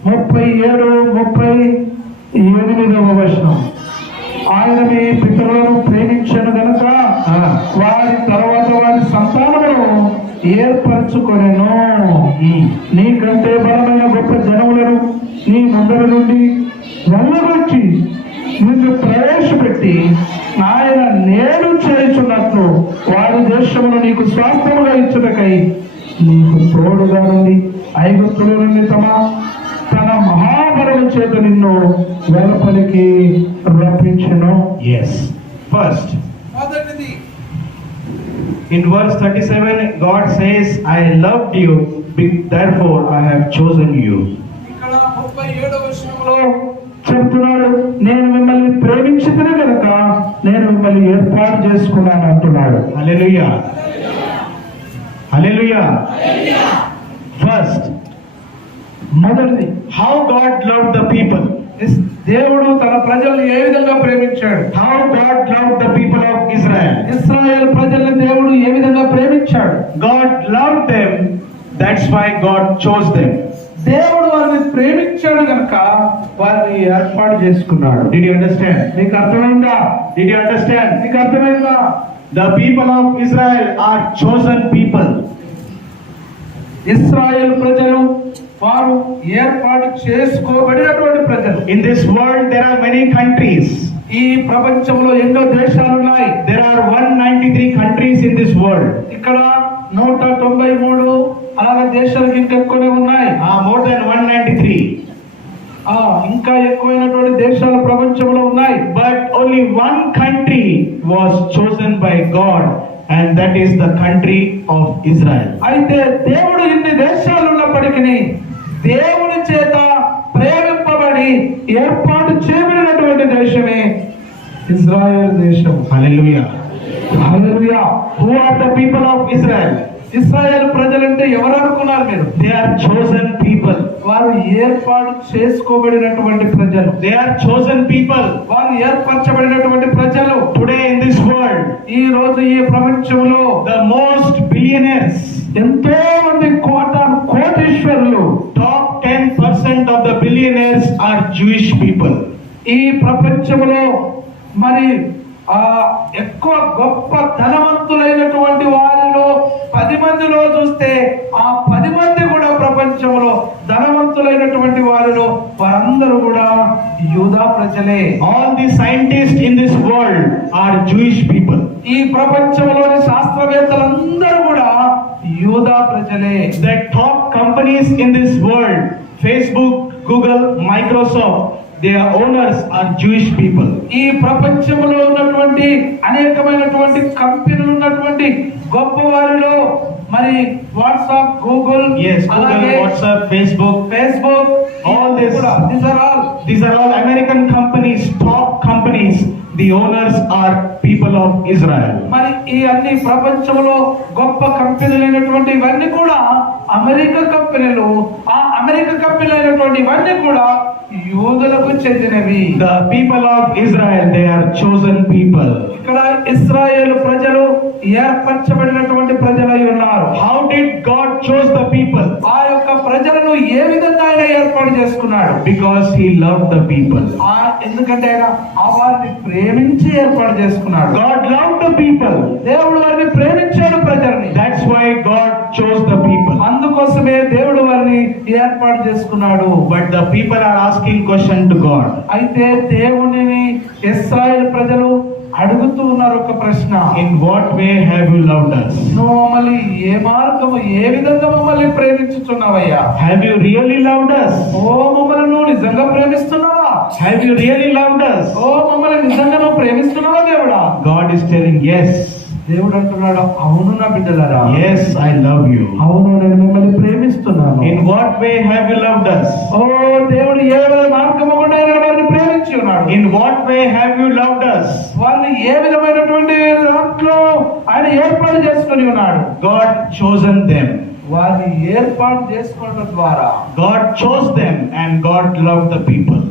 37-38వ వచనం. ఆయన మీ పితరులను ప్రేమించను గనుక వారి తర్వాత వారి సంతానమును ఏర్పరచుకొనెను. నీకంటే బలమైన గొప్ప జనములను నీ ముందర నుండి వెళ్ళగొచ్చి నిన్ను ప్రవేశపెట్టి ఆయన నేను చేయుచున్నట్లు వారి దేశమును నీకు స్వాస్థ్యముగా ఇచ్చుటకై నీకు తోడుగా నుండి ఐగుప్తుల నుండి తన మహాబలము చేత నిన్ను వెలుపలికి రప్పించెను. Yes. First, in verse 37, God says, I loved you, therefore I have chosen you. ఇక్కడ 37వ వచనంలో చెప్తున్నాడు, నేను మిమ్మల్ని ప్రేమించితేనే కనుక నేను మిమ్మల్ని ఏర్పాటు చేసుకున్నాను అంటున్నాడు. Hallelujah. Hallelujah. First, మొదటిది, how God loved the people. దేవుడు తన ప్రజల్ని ఏ విధంగా ప్రేమించాడు. How God loved the people of Israel. ఇశ్రాయేలు ప్రజల్ని దేవుడు ఏ విధంగా ప్రేమించాడు. God loved them, that's why God chose them. దేవుడు వారిని ప్రేమించాడు కనుక వారిని ఏర్పాటు చేసుకున్నాడు. Did you understand? నీకు అర్థమైందా? Did you understand? నీకు అర్థమైందా? The people of Israel are chosen people. ఇశ్రాయేలు ప్రజలు వారు ఏర్పాటు చేసుకోబడినటువంటి ప్రజలు. In this world there are many countries. ఈ ప్రపంచంలో ఎన్నో దేశాలు ఉన్నాయి. There are 193 countries in this world. ఇక్కడ 193 అలాగే దేశాలకు ఇంకా ఎక్కువనే ఉన్నాయి. More than 193. ఇంకా ఎక్కువైనటువంటి దేశాలు ప్రపంచంలో ఉన్నాయి. But only one country was chosen by God, and that is the country of Israel. అయితే దేవుడు ఇన్ని దేశాలు ఉన్నప్పటికీ దేవుని చేత ప్రేమింపబడి ఏర్పాటు చేయబడినటువంటి దేశమే ఇజ్రాయెల్ దేశం. Hallelujah. Hallelujah. Who are the people of Israel? ఇశ్రాయేలు ప్రజలంటే ఎవరు అనుకున్నారు మీరు? They are chosen people. వారు ఏర్పాటు చేసుకోబడినటువంటి ప్రజలు. They are chosen people. వారు ఏర్పరచబడినటువంటి ప్రజలు. Today in this world, ఈ రోజు ఈ ప్రపంచంలో the most billionaires, ఎంతో మంది కోటీశ్వరులు, top 10% of the billionaires are Jewish people. ఈ ప్రపంచంలో మరి ఎక్కువ గొప్ప ధనవంతులైనటువంటి వారిలో 10 మందిలో చూస్తే ఆ 10 మంది కూడా ప్రపంచంలో ధనవంతులైనటువంటి వారిలో వారందరూ కూడా యూదా ప్రజలే. All the scientists in this world are Jewish people. ఈ ప్రపంచంలోని శాస్త్రవేత్తలందరూ కూడా యూదా ప్రజలే. The top companies in this world, Facebook, Google, Microsoft, their owners are Jewish people. ఈ ప్రపంచంలో ఉన్నటువంటి అనేకమైనటువంటి కంపెనీలు ఉన్నటువంటి గొప్ప వారిలో మరి WhatsApp, Google, Google, WhatsApp, Facebook, all this, these are all American companies, top companies. The owners are people of Israel. మరి ఈ అన్ని ప్రపంచంలో గొప్ప కంపెనీలైనటువంటి ఇవన్నీ కూడా అమెరికా కంపెనీలు. ఆ అమెరికా కంపెనీలైనటువంటి ఇవన్నీ కూడా యూదులకు చెందినవి. The people of Israel, they are chosen people. ఇక్కడ ఇశ్రాయేలు ప్రజలు ఏర్పరచబడినటువంటి ప్రజలై ఉన్నారు. How did God chose the people? ఆ యొక్క ప్రజలను ఏ విధంగా ఆయన ఏర్పాటు చేసుకున్నాడు? Because he loved the people. ఎందుకంటే ఆయన వారిని ప్రేమించి ఏర్పాటు చేసుకున్నాడు. God loved the people. దేవుడు వారిని ప్రేమించాడు ప్రజల్ని. That's why God chose the people. అందుకోసమే దేవుడు వారిని ఏర్పాటు చేసుకున్నాడు. But the people are asking question to God. అయితే దేవునిని ఇశ్రాయేలు ప్రజలు అడుగుతూ ఉన్నారు ఒక ప్రశ్న. In what way have you loved us? నువ్వు మమ్మల్ని ఏ మార్గము ఏ విధంగా మమ్మల్ని ప్రేమించుచున్నావయ్యా? Have you really loved us? ఓ మమ్మల్ని నువ్వు నిజంగా ప్రేమిస్తున్నావా? Have you really loved us? ఓ మమ్మల్ని నిజంగా నువ్వు ప్రేమిస్తున్నావా దేవుడా? God is telling yes. దేవుడు అంటున్నాడు, అవును నా బిడ్డలారా, yes, I love you. అవును నేను మిమ్మల్ని ప్రేమిస్తున్నాను. In what way have you loved us? ఓ దేవుడు ఏ మార్గము గుండా వారిని ప్రేమించాడు. ఉన్నాడు. In what way have you loved us? వారిని ఏ విధమైనటువంటి దాంట్లో ఆయన ఏర్పాటు చేసుకొని ఉన్నాడు. God chosen them. వారిని ఏర్పాటు చేసుకోవడం ద్వారా God chose them and God loved the people.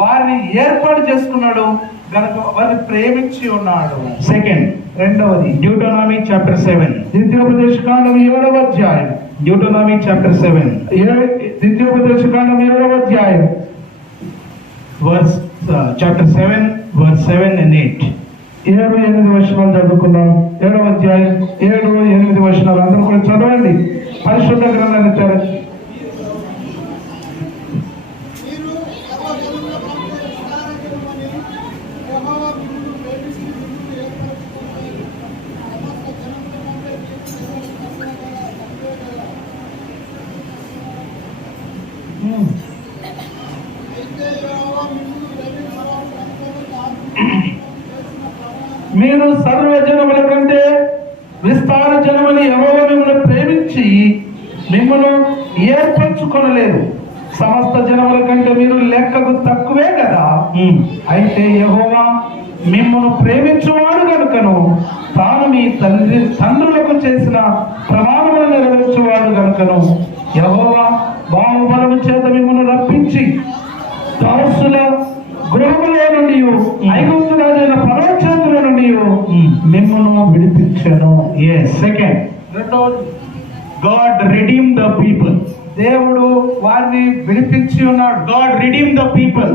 వారిని ఏర్పాటు చేసుకున్నాడు గనుక వారిని ప్రేమించి ఉన్నాడు. Second, రెండవది Deuteronomy chapter 7. ద్వితీయోపదేశకాండం 7వ అధ్యాయం. Deuteronomy chapter 7. ద్వితీయోపదేశకాండం 7వ అధ్యాయం chapter 7 verse 7 and 8. 7-8 వచనాలు చదువుకుందాం. 7వ అధ్యాయం 7-8 వచనాలు అందరూ కూడా చదవండి. పరిశుద్ధ గ్రంథాన్ని తెరచి మీరు సర్వ జనముల కంటే విస్తార జనమని యెహోవా మిమ్మల్ని ప్రేమించి మిమ్మల్ని ఏర్పరచుకొనలేదు. సమస్త జనముల కంటే మీరు లెక్కకు తక్కువే కదా. అయితే యెహోవా మిమ్మల్ని ప్రేమించువాడు గనుకను తాను మీ తండ్రులకు చేసిన ప్రమాణములను నెరవేర్చువాడు గనుకను యెహోవా బాహుబలము చేత మిమ్మల్ని రప్పించి దాసుల గృహములో నుండి ఐగుప్తు రాజైన ఫరో చేతుల నుండి మిమ్మల్ని విడిపించాను. Second, రెండవది God redeemed the people. దేవుడు వారిని విడిపించి ఉన్నాడు. God redeemed the people.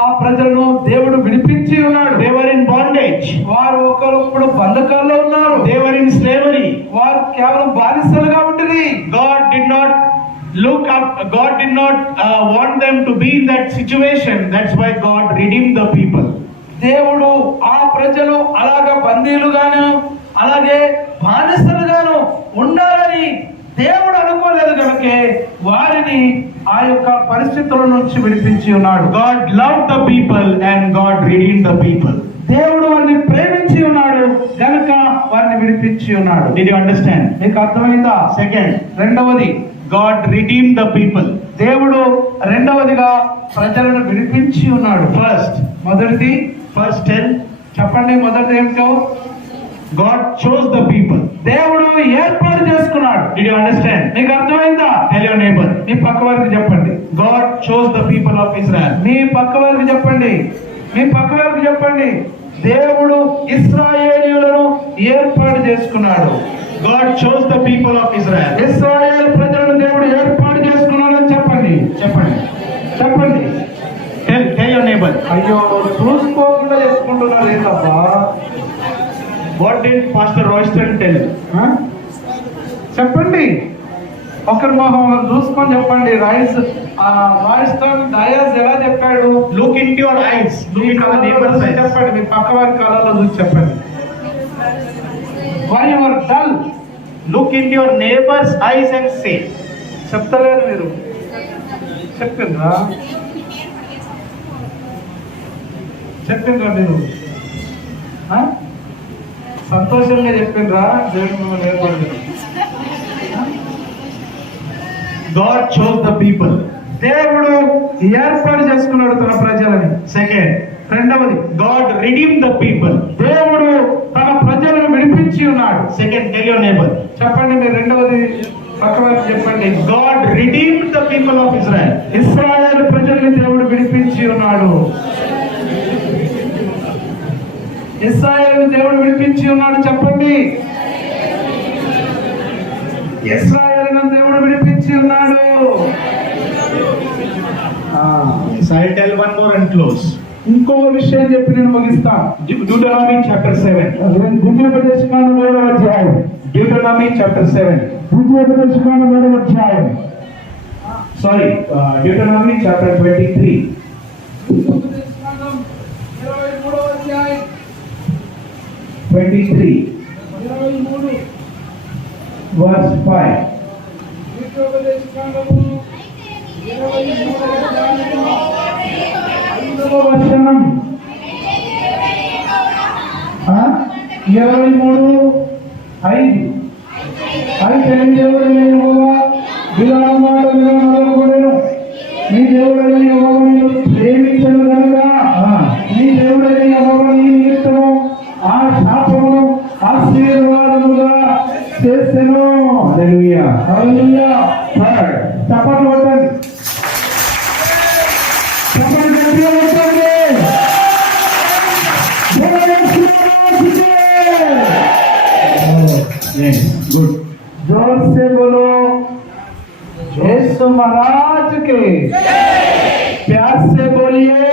ఆ ప్రజలను దేవుడు విడిపించి ఉన్నాడు. They were in bondage. వారు ఒకప్పుడు బంధకాల్లో ఉన్నారు. They were in slavery. వారు కేవలం బానిసలుగా ఉండేది. God did not look up. God did not want them to be in that situation. That's why God redeemed the people. దేవుడు ఆ ప్రజలు అలాగా బందీలుగాను అలాగే బానిసలుగాను ఉండాలని దేవుడు అనుకోలేదు కనుకే వారిని ఆ యొక్క పరిస్థితుల నుంచి విడిపించి ఉన్నాడు. God loved the people and God redeemed the people. దేవుడు వారిని ప్రేమించి ఉన్నాడు గనుక వారిని విడిపించి ఉన్నాడు. Did you understand? మీకు అర్థమైందా? Second, రెండవది God redeemed the people. దేవుడు రెండవదిగా ప్రజలను విడిపించి ఉన్నాడు. First, మొదటిది first tell, చెప్పండి. మొదటిది ఏమిటో? God chose the people. దేవుడు ఏర్పాటు చేసుకున్నాడు. Did you understand? మీకు అర్థమైందా? Tell your neighbor. మీ పక్క వారికి చెప్పండి. God chose the people of Israel. మీ పక్క వారికి చెప్పండి. మీ పక్క వారికి చెప్పండి. దేవుడు ఇశ్రాయేలీయులను ఏర్పాటు చేసుకున్నాడు. God chose the people of Israel. ఇశ్రాయేలు ప్రజలను దేవుడు ఏర్పాటు చేసుకున్నాడని చెప్పండి. చెప్పండి. చెప్పండి. Tell your neighbor. అయ్యో చూసుకోకుండా చేసుకుంటున్నారు ఏంటబ్బా? What did Pastor Royston tell? చెప్పండి. ఒకరి మొహం చూసుకొని చెప్పండి. రాయిస్టన్ డయాస్ ఎలా చెప్పాడు? Look into your eyes. Look into the neighbor's eyes. చెప్పండి. మీ పక్క వారి కాలంలో చూసి చెప్పండి. Why you are dull? Look into your neighbor's eyes and say. చెప్తలేరు మీరు. చెప్పిండ్రా మీరు? సంతోషంగా చెప్పిండ్రా? దేవుడు మిమ్మల్ని ఏర్పాటు. God chose the people. దేవుడు ఏర్పాటు చేసుకున్నాడు తన ప్రజలని. Second, రెండవది God redeemed the people. దేవుడు తన ప్రజలను విడిపించి ఉన్నాడు. Second, tell your neighbor. చెప్పండి. మీరు రెండవది పక్క వారికి చెప్పండి. God redeemed the people of Israel. ఇశ్రాయేలు ప్రజల్ని దేవుడు విడిపించి ఉన్నాడు. ఇశ్రాయేలు దేవుడు విడిపించి ఉన్నాడు. చెప్పండి. ఇశ్రాయేలును దేవుడు విడిపించి ఉన్నాడు. Yes, I'll tell one more and close. ఇంకో విషయం చెప్పి నేను ముగిస్తాను. Deuteronomy chapter 7. ద్వితీయోపదేశకాండం 7వ అధ్యాయం. Deuteronomy chapter 7. ద్వితీయోపదేశకాండం 7వ అధ్యాయం. Sorry, Deuteronomy chapter 23. ద్వితీయోపదేశకాండం 23వ అధ్యాయం. 23 23 verse 5. ద్వితీయోపదేశకాండము 23వ అధ్యాయం 5వ వచనం. 23:5. అయితే నీ దేవుడైన యెహోవా విలాప మాటలను మొదలుకొనెను. నీ దేవుడైన యెహోవా నిన్ను ప్రేమించెను గనుక హల్లెలూయా. చప్పట్లు కొట్టండి. చప్పట్లు గట్టిగా కొట్టండి. గుడ్. जोर से बोलो यीशु महाराज के प्यार से बोलिए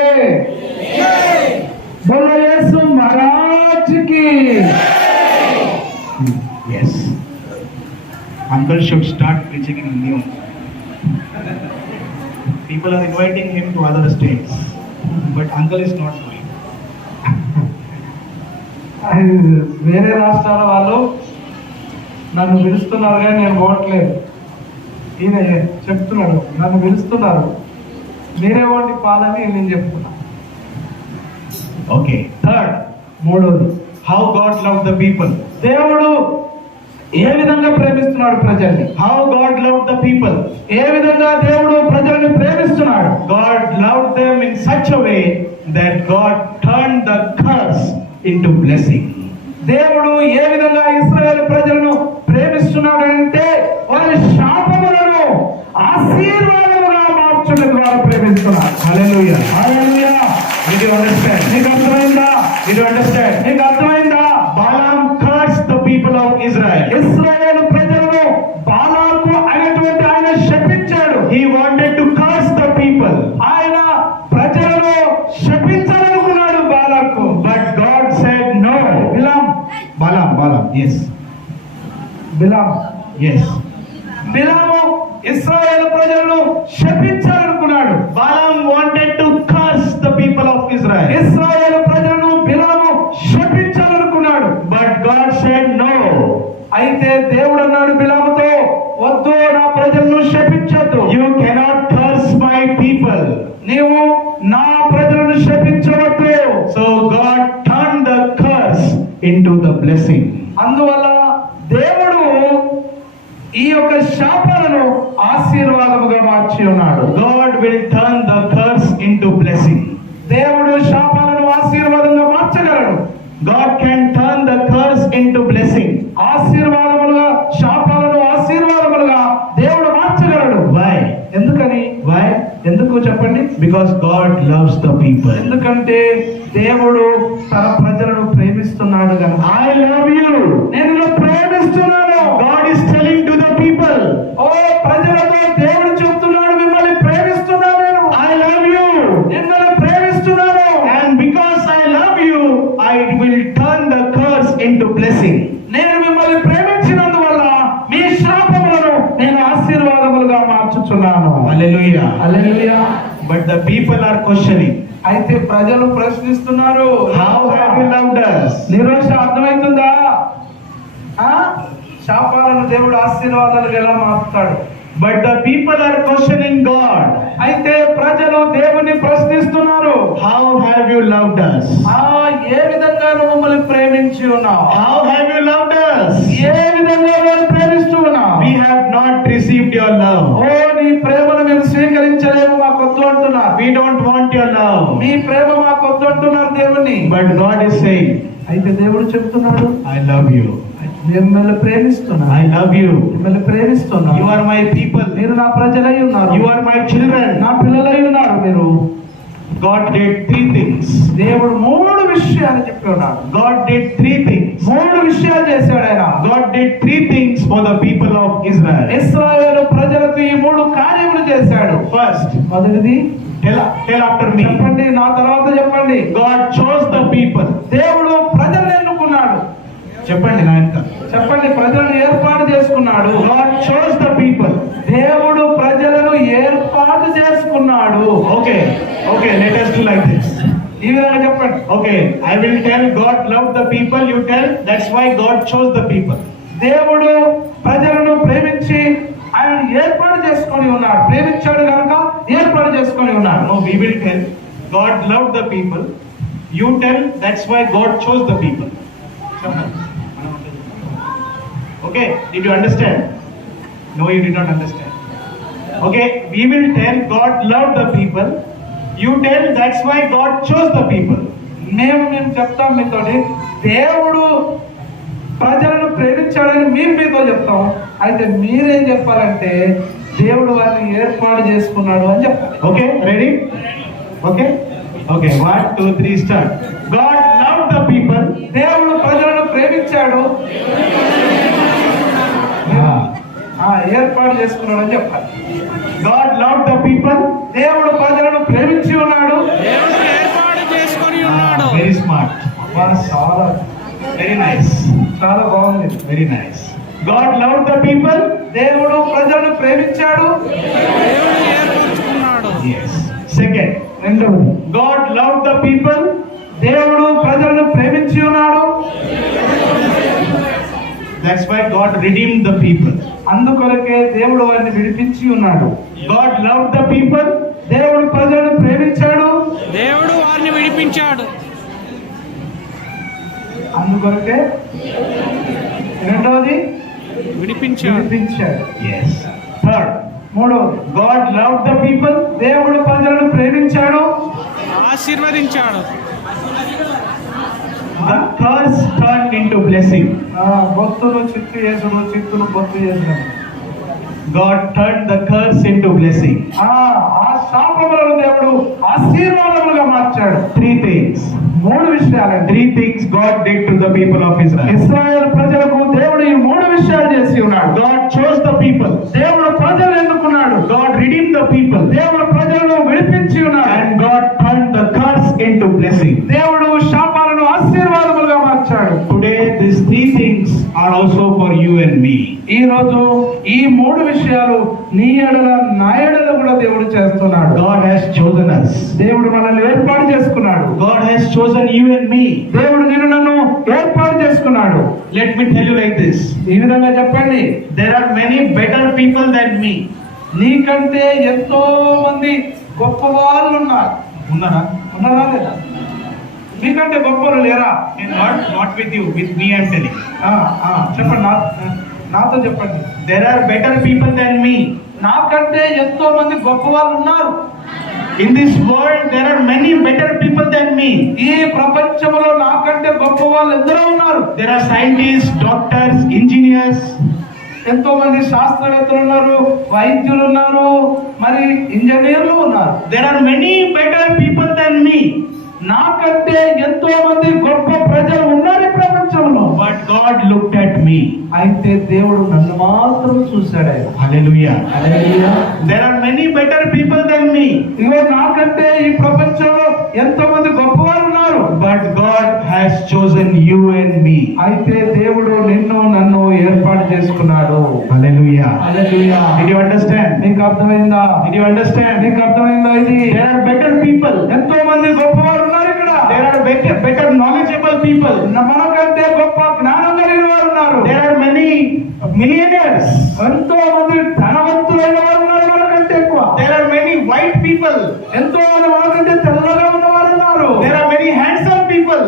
बोलो यीशु महाराज की. Yes. Uncle should start preaching in Hindi. People are inviting him to other states, but Uncle is not going. వేరే రాష్ట్రాల వాళ్ళు నన్ను పిలుస్తున్నారు కానీ నేను పోవట్లేదు. ఈయన చెప్తున్నాడు నన్ను పిలుస్తున్నారు, మీరే పోండి పాలని నేను చెప్తున్నా. Okay. Third, మూడోది, how God loved the people. దేవుడు ఏ విధంగా ప్రేమిస్తున్నాడు ప్రజల్ని. How God loved the people. ఏ విధంగా దేవుడు ప్రజల్ని ప్రేమిస్తున్నాడు. God loved them in such a way that God turned the curse into blessing. దేవుడు ఏ విధంగా ఇశ్రాయేలు ప్రజలను ప్రేమిస్తున్నాడు అంటే వారి శాపములను ఆశీర్వాదముగా మార్చుటకు వారు ప్రేమిస్తున్నారు. Hallelujah. Hallelujah. Did you understand? నీకు అర్థమైందా? Did you understand? నీకు అర్థమైందా? Balaam cursed the people of Israel. ఇశ్రాయేలు ప్రజలను బాలాకు అయినటువంటి ఆయన శపించాడు. He wanted to curse the people. ఆయన ప్రజలను శపించాలనుకున్నాడు బాలాకు. But God said no. Balaam. Yes. Balaam Yes. బిలాము ఇశ్రాయేలు ప్రజలను శపించాలనుకున్నాడు. Balaam wanted to curse the people of Israel. ఇశ్రాయేలు ప్రజలను బిలాము శపించాలనుకున్నాడు. But God said no. అయితే దేవుడు అన్నాడు బిలాముతో, వద్దు, నా ప్రజలను శపించొద్దు. You cannot curse my people. నీవు నా ప్రజలను శపించవద్దు. So God turned the curse into the blessing. అందువల్ల దేవుడు ఈ యొక్క శాపాలను ఆశీర్వాదముగా మార్చి ఉన్నాడు. God will turn the curse into blessing. దేవుడు శాపాలను ఆశీర్వాదంగా మార్చగలడు. God can turn the curse into blessing. ఆశీర్వాదములుగా శాపాలను ఆశీర్వాదములుగా దేవుడు మార్చగలడు. Why? ఎందుకని? Why? ఎందుకు చెప్పండి? Because God loves the people. ఎందుకంటే దేవుడు తన ప్రజలను ప్రేమిస్తున్నాడు కనుక. I love you. నేను నిన్ను ప్రేమిస్తున్నాను. God is telling to the people. ఓ ప్రజలతో దేవుడు చెప్తున్నాడు, మిమ్మల్ని ప్రేమిస్తున్నాను నేను. I love you. మిమ్మల్ని ప్రేమిస్తున్నాను. And because I love you, I will turn the curse into blessing. నేను మిమ్మల్ని ప్రేమించినందువల్ల మీ శాపములను నేను ఆశీర్వాదములుగా మార్చుచున్నాను. Hallelujah. Hallelujah. But the people are questioning. అయితే ప్రజలు ప్రశ్నిస్తున్నారు, How have you loved us? నిరాశ అర్థమవుతుందా? శాపాలను దేవుడు ఆశీర్వాదాలుగా ఎలా మార్చుతాడు? But the people are questioning God. అయితే ప్రజలు దేవుని ప్రశ్నిస్తున్నారు, How have you loved us? ఏ విధంగా నువ్వు మమ్మల్ని ప్రేమించి ఉన్నావు? How have you loved us? ఏ విధంగా మమ్మల్ని ప్రేమిస్తూ ఉన్నావు? We have not received your love. ఓ నీ ప్రేమను మేము స్వీకరించలేము, మాకు వద్దు అంటున్నారు. We don't want your love. మీ ప్రేమ మాకు వద్దు అంటున్నారు దేవుని. But God is saying, అయితే దేవుడు చెప్తున్నాడు, I love you. మిమ్మల్ని ప్రేమిస్తున్నాను. I love you. మిమ్మల్ని ప్రేమిస్తున్నాను. You are my people. మీరు నా ప్రజలై ఉన్నారు. You are my children. నా పిల్లలై ఉన్నారు మీరు. God did three things. దేవుడు మూడు విషయాలు చెప్పి ఉన్నాడు. God did three things. మూడు విషయాలు చేశాడు ఆయన. God did three things for the people of Israel. ఇశ్రాయేలు ప్రజలకు ఈ మూడు కార్యములు చేశాడు. First, మొదటిది, tell after me. చెప్పండి, నా తర్వాత చెప్పండి. God chose the people. దేవుడు ప్రజలను ఎన్నుకున్నాడు. చెప్పండి నా ఎంత. చెప్పండి, ప్రజలను ఏర్పాటు చేసుకున్నాడు. God chose the people. దేవుడు ప్రజలను ఏర్పాటు చేసుకున్నాడు. Okay, let us do like this. ఈ విధంగా చెప్పండి. Okay, I will tell God loved the people. You tell that's why God chose the people. దేవుడు ప్రజలను ప్రేమించి ఆయన ఏర్పాటు చేసుకొని ఉన్నాడు. ప్రేమించాడు కనుక ఏర్పాటు చేసుకొని ఉన్నాడు. No, we will tell God loved the people. You tell that's why God chose the people. Okay, did you understand? No, you did not understand. Okay, we will tell God loved the people. You tell that's why God chose the people. మేము చెప్తాం మీతోటి, దేవుడు ప్రజలను ప్రేమించాడని మేము మీతో చెప్తాం. అయితే మీరేం చెప్పాలంటే దేవుడు వారిని ఏర్పాటు చేసుకున్నాడు అని చెప్పాలి. Okay, ready? Okay? Okay, 1, 2, 3, start. God loved the people. దేవుడు ప్రజలను ప్రేమించాడు, ఏర్పాటు చేసుకున్నాడు అని చెప్పాలి. God loved the people. దేవుడు ప్రజలను ప్రేమించి ఉన్నాడు. Very smart. చాలా Very nice. చాలా బాగుంది. Very nice. God loved the people. దేవుడు ప్రజలను ప్రేమించాడు. Yes. Second, రెండవది, God loved the people. దేవుడు ప్రజలను ప్రేమించి ఉన్నాడు. That's why God redeemed the people. అందుకొరకే దేవుడు వారిని విడిపించి ఉన్నాడు. God loved the people. దేవుడు ప్రజలను ప్రేమించాడు, దేవుడు వారిని విడిపించాడు. అందుకొరకే రెండవది విడిపించాడు. విడిపించాడు. Yes. Third, మూడవది, God loved the people. దేవుడు ప్రజలను ప్రేమించాడు, ఆశీర్వదించాడు. The curse turned into blessing. బొత్తును చిత్తు చేసుడు, చిత్తును బొత్తు చేసినాడు. God turned the curse into blessing. ఆ శాపములను దేవుడు ఆశీర్వాదములుగా మార్చాడు. Three things. మూడు విషయాలండి. Three things God did to the people of Israel. Israel ప్రజలకు దేవుడు ఈ మూడు విషయాలు చేసి ఉన్నాడు. God chose the people. దేవుడు ప్రజలు ఎన్నుకున్నాడు. God redeemed the people. దేవుడు ప్రజలను విడిపించి ఉన్నాడు. And God turned the curse into blessing. దేవుడు శాపాలను ఆశీర్వాదములుగా మార్చాడు. Today these three things are also for you and me. ఈ రోజు ఈ మూడు విషయాలు నీ ఎడల నా ఎడల కూడా దేవుడు చేస్తున్నాడు. God has chosen us. దేవుడు మనల్ని ఏర్పాటు చేసుకున్నాడు. God has chosen you and me. దేవుడు నిన్ను నన్ను ఏర్పాటు చేసుకున్నాడు. Let me tell you like this. ఈ విధంగా చెప్పండి, There are many better people than me. నీకంటే ఎంతో మంది గొప్ప వాళ్ళు ఉన్నారు. ఉన్నారా? ఉన్నారా లేదా? మీకంటే గొప్ప వాళ్ళు లేరా? Not with you, with me I'm telling. చెప్పండి, నాతో చెప్పండి. There are better people than me. నాకంటే ఎంతో మంది గొప్ప వాళ్ళు ఉన్నారు. In this world there are many better people than me. ఈ ప్రపంచంలో నాకంటే గొప్ప వాళ్ళు ఎందరో ఉన్నారు. There are scientists, doctors, engineers. ఎంతో మంది శాస్త్రవేత్తలు ఉన్నారు, వైద్యులు ఉన్నారు, మరి ఇంజనీర్లు ఉన్నారు. There are many better people than me. నాకంటే ఎంతో మంది గొప్ప ప్రజలు ఉన్నారు ఈ ప్రపంచంలో. But God looked at me. అయితే దేవుడు నన్ను మాత్రం చూశాడు. ఆయన Hallelujah. Hallelujah. There are many better people than me. ఇగో నాకంటే ఈ ప్రపంచంలో ఎంతో మంది గొప్పవారు ఉన్నారు. But God has chosen you and me. అయితే దేవుడు నిన్ను నన్ను ఏర్పాటు చేసుకున్నాడు. Hallelujah. Hallelujah. Did you understand? నీకు అర్థమైందా? Did you understand? నీకు అర్థమైందా? ఇది There are better people. ఎంతో మంది గొప్పవారు ఉన్నారు ఇక్కడ. There are better knowledgeable people. మనకంటే గొప్ప జ్ఞానం కలిగిన వారు ఉన్నారు. There are many millionaires. ఎంతో మంది ధనవంతులైన వారు ఉన్నారు మనకంటే ఎక్కువ. There are many white people. ఎంతో మంది మనకంటే తెల్లగా ఉన్న వారు ఉన్నారు. There are many handsome people.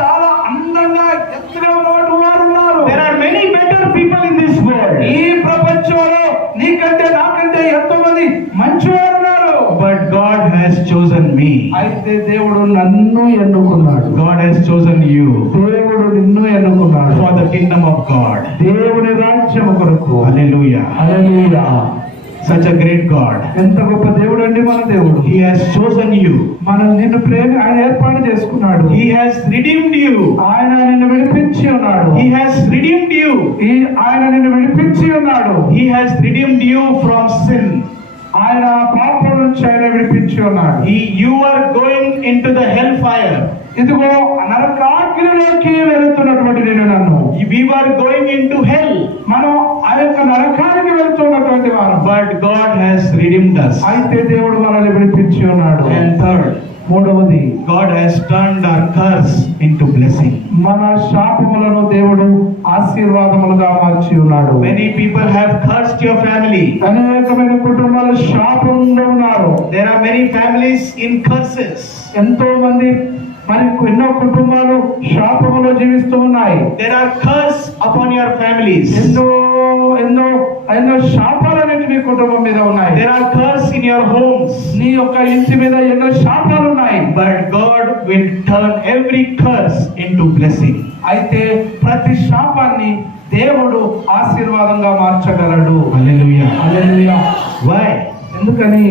చాలా అందంగా ఎత్తుగా ఉన్నవారు ఉన్నారు. There are many better people in this world. ఈ ప్రపంచంలో నీకంటే నాకంటే ఎంతో మంది మంచివారు ఉన్నారు. But God has chosen me. అయితే దేవుడు నన్ను ఎన్నుకున్నాడు. God has chosen you దేవుడు నిన్ను ఎన్నుకున్నాడు for the kingdom of God. దేవుని రాజ్యము కొరకు. Hallelujah. Hallelujah. Such a great God. ఎంత గొప్ప దేవుడు అండి మన దేవుడు. He has chosen you. మనం నిన్ను ఆయన ఏర్పాటు చేసుకున్నాడు. He has redeemed you. ఆయన నిన్ను విడిపించి ఉన్నాడు. He has redeemed you. ఆయన నిన్ను విడిపించి ఉన్నాడు. He has redeemed you from sin. ఆయన పాపం నుంచి ఆయన విడిపించి ఉన్నాడు. You are going into the hellfire. ఇదిగో నరకాగ్నిలోకి వెళుతున్నటువంటి నేను నన్ను. We were going into hell. మనం ఆ యొక్క నరకానికి వెళుతున్నటువంటి వారు. But God has redeemed us. అయితే దేవుడు మనల్ని విడిపించి ఉన్నాడు. And third, మూడవది, God has turned our curse into blessing. మన శాపములను దేవుడు ఆశీర్వాదములుగా మార్చి ఉన్నాడు. Many people have cursed your family. అనేకమైన కుటుంబాలు శాపంలో ఉన్నారు. There are many families in curses. ఎంతో మంది మరి ఎన్నో కుటుంబాలు శాపములో జీవిస్తూ ఉన్నాయి. There are curse upon your families. ఎన్నో ఎన్నో ఎన్నో శాపాలనేవి మీ కుటుంబం మీద ఉన్నాయి. There are curse in your homes. నీ యొక్క ఇంటి మీద ఎన్నో శాపాలు ఉన్నాయి. But God will turn every curse into blessing. అయితే ప్రతి శాపాన్ని దేవుడు ఆశీర్వాదంగా మార్చగలడు. Hallelujah. హల్లెలూయా. Why? ఎందుకని?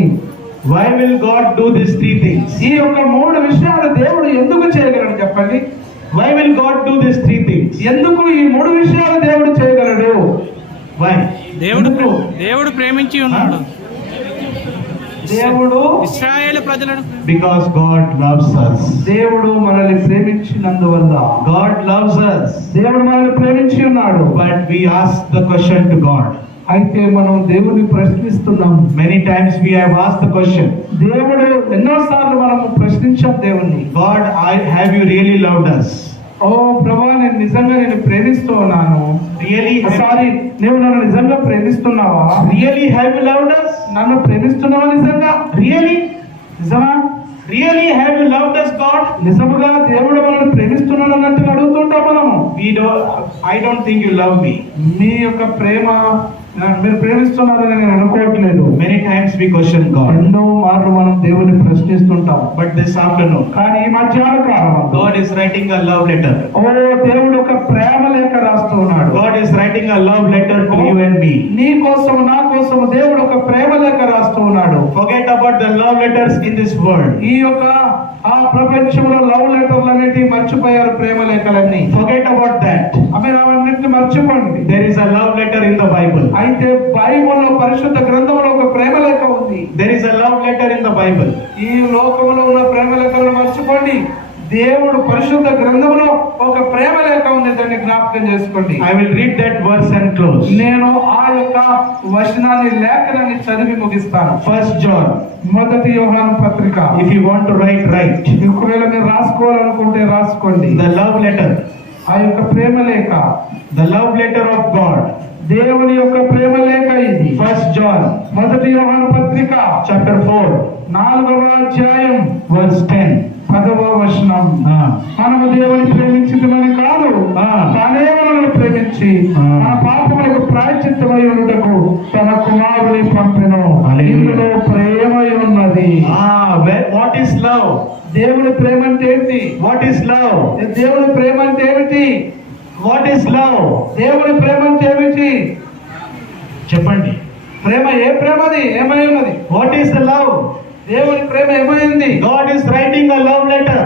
Why will God do these three things? ఈ యొక్క మూడు విషయాలు దేవుడు ఎందుకు చేయగలడు చెప్పండి? Why will God do these three things? ఎందుకు ఈ మూడు విషయాలు దేవుడు చేయగలడు? Why? దేవుడు ప్రేమించి ఉన్నాడు దేవుడు ఇశ్రాయేలు ప్రజలను. Because God loves us. దేవుడు మనల్ని ప్రేమించినందువల్ల. God loves us. దేవుడు మనల్ని ప్రేమించి ఉన్నాడు. But we ask the question to God. అయితే మనం దేవుని ప్రశ్నిస్తున్నాం. Many times we have asked the question, దేవుడు ఎన్నోసార్లు మనము ప్రశ్నించాం దేవుణ్ణి. God, have you really loved us? ఓ ప్రభా, నేను నిజంగా ప్రేమిస్తూ ఉన్నాను. Really? సారీ, నువ్వు నన్ను నిజంగా ప్రేమిస్తున్నావా? Really have you loved us? నన్ను ప్రేమిస్తున్నావా నిజంగా? Really? నిజమా? Really have you loved us, God? నిజముగా దేవుడు మనల్ని ప్రేమిస్తున్నాడు అన్నట్టు అడుగుతుంటాం మనము. I don't think you love me. మీ యొక్క ప్రేమ మీరు ప్రేమిస్తున్నారని నేను అనుకోవట్లేదు. Many times we question God. ఎన్నో మార్లు మనం దేవుని ప్రశ్నిస్తుంటాం. But this afternoon, కానీ ఈ మధ్యాహ్న కాలం God is writing a love letter. ఓ దేవుడు ఒక ప్రేమ లేఖ రాస్తూ ఉన్నాడు. God is writing a love letter to you and me. నీ కోసం నా కోసం దేవుడు ఒక ప్రేమ లేఖ రాస్తూ ఉన్నాడు. Forget about the love letters in this world. ఈ యొక్క ఆ ప్రపంచంలో లవ్ లెటర్లు అనేటివి మర్చిపోయారు, ప్రేమ లేఖలన్నీ. Forget about that. అవి అవన్నిటిని మర్చిపోండి. There is a love letter in the Bible. అయితే బైబిల్లో పరిశుద్ధ గ్రంథంలో ఒక ప్రేమ లేఖ ఉంది. There is a love letter in the Bible. ఈ లోకంలో ఉన్న ప్రేమ లేఖలను మర్చిపోండి. దేవుడు పరిశుద్ధ గ్రంథంలో ఒక ప్రేమ లేఖ ఉంది, దాన్ని జ్ఞాపకం చేసుకోండి. I will read that verse and close. నేను ఆ యొక్క వచనాన్ని లేఖనాన్ని చదివి ముగిస్తాను. 1 John. మొదటి యోహాను పత్రిక. If you want to write. ఒకవేళ మీరు రాసుకోవాలనుకుంటే రాసుకోండి. The love letter. ఆ యొక్క ప్రేమ లేఖ, The love letter of God. దేవుని యొక్క ప్రేమ లేఖ ఇది. 1 John. మొదటి యోహాను పత్రిక Chapter 4. 4వ అధ్యాయం Verse 10. 10వ వచనం. మనము దేవుని ప్రేమించుటమని కాదు, తానే మనల్ని ప్రేమించి మన పాపములకు ప్రాయశ్చిత్తమై ఉండుటకు తన కుమారుని పంపెను. ఇందులో ప్రేమ ఉన్నది. What is love? దేవుని ప్రేమ అంటే ఏంటి? What is love? దేవుని ప్రేమ అంటే ఏమిటి? What is love? దేవుని ప్రేమ అంటే ఏమిటి? చెప్పండి. ప్రేమ ఏ ప్రేమది? ఏమై ఉన్నది? What is the love? దేవుని ప్రేమ ఏమైంది? God is writing a love letter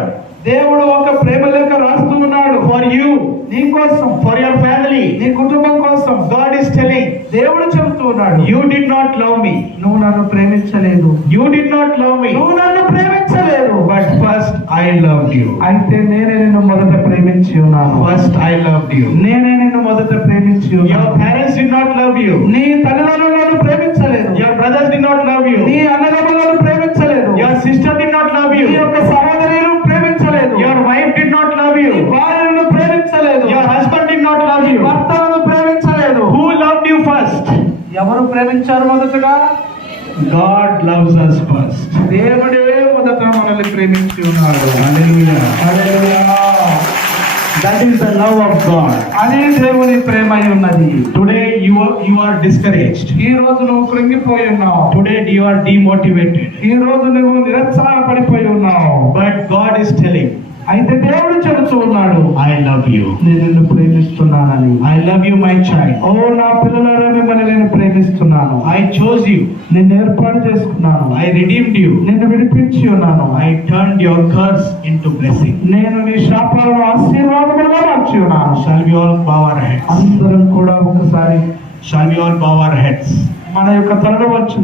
దేవుడు ఒక ప్రేమ లేఖ రాస్తూ ఉన్నాడు. for you, నీ కోసం, for your family. నీ కుటుంబం కోసం. God is telling, దేవుడు చెబుతూ ఉన్నాడు, you did not love me. నువ్వు నన్ను ప్రేమించలేదు. You did not love me. నువ్వు నన్ను ప్రేమించలేదు. But first I loved you. అయితే నేనే నిన్ను మొదట ప్రేమించి ఉన్నాను. First I loved you. నేనే నిన్ను మొదట ప్రేమించి Your ఉన్నాను. parents did not love you. నీ తల్లిదండ్రులు నన్ను ప్రేమించలేదు. Your brothers did not love you. నీ అన్నదమ్ములను ప్రేమించలేదు. Your sister did not love నీ you. యొక్క సహోదరులను ప్రేమించలేదు. Your wife did not love నీ you. భార్యను ప్రేమించలేదు. Your husband did not love you. భర్తలను ప్రేమించలేదు. Who loved you first? ఎవరు ప్రేమించారు మొదటగా? God loves us first. దేవుడే మొదట మనల్ని ప్రేమించి ఉన్నాడు. Hallelujah. Hallelujah. That is the love of God. అదే దేవుని ప్రేమ అయి ఉన్నది. Today you are discouraged. ఈ రోజు నువ్వు కృంగిపోయి ఉన్నావు. Today you are demotivated. ఈ రోజు నువ్వు నిరుత్సాహపడిపోయి ఉన్నావు. But God is telling, అయితే దేవుడు చెబుతూ ఉన్నాడు, I love you. నేను నిన్ను ప్రేమిస్తున్నానని. I love you, my child. ఓ నా పిల్లలారా, మిమ్మల్ని నేను ప్రేమిస్తున్నాను. I chose you. నిన్ను ఏర్పాటు చేసుకున్నాను. I redeemed you. నిన్ను విడిపించి ఉన్నాను. I turned your curse into blessing. నేను నీ శాపాలను ఆశీర్వాదములుగా మార్చి ఉన్నాను. Shall we all bow our heads? అందరం కూడా ఒకసారి Shall we all bow our heads? మన యొక్క తలలో వచ్చి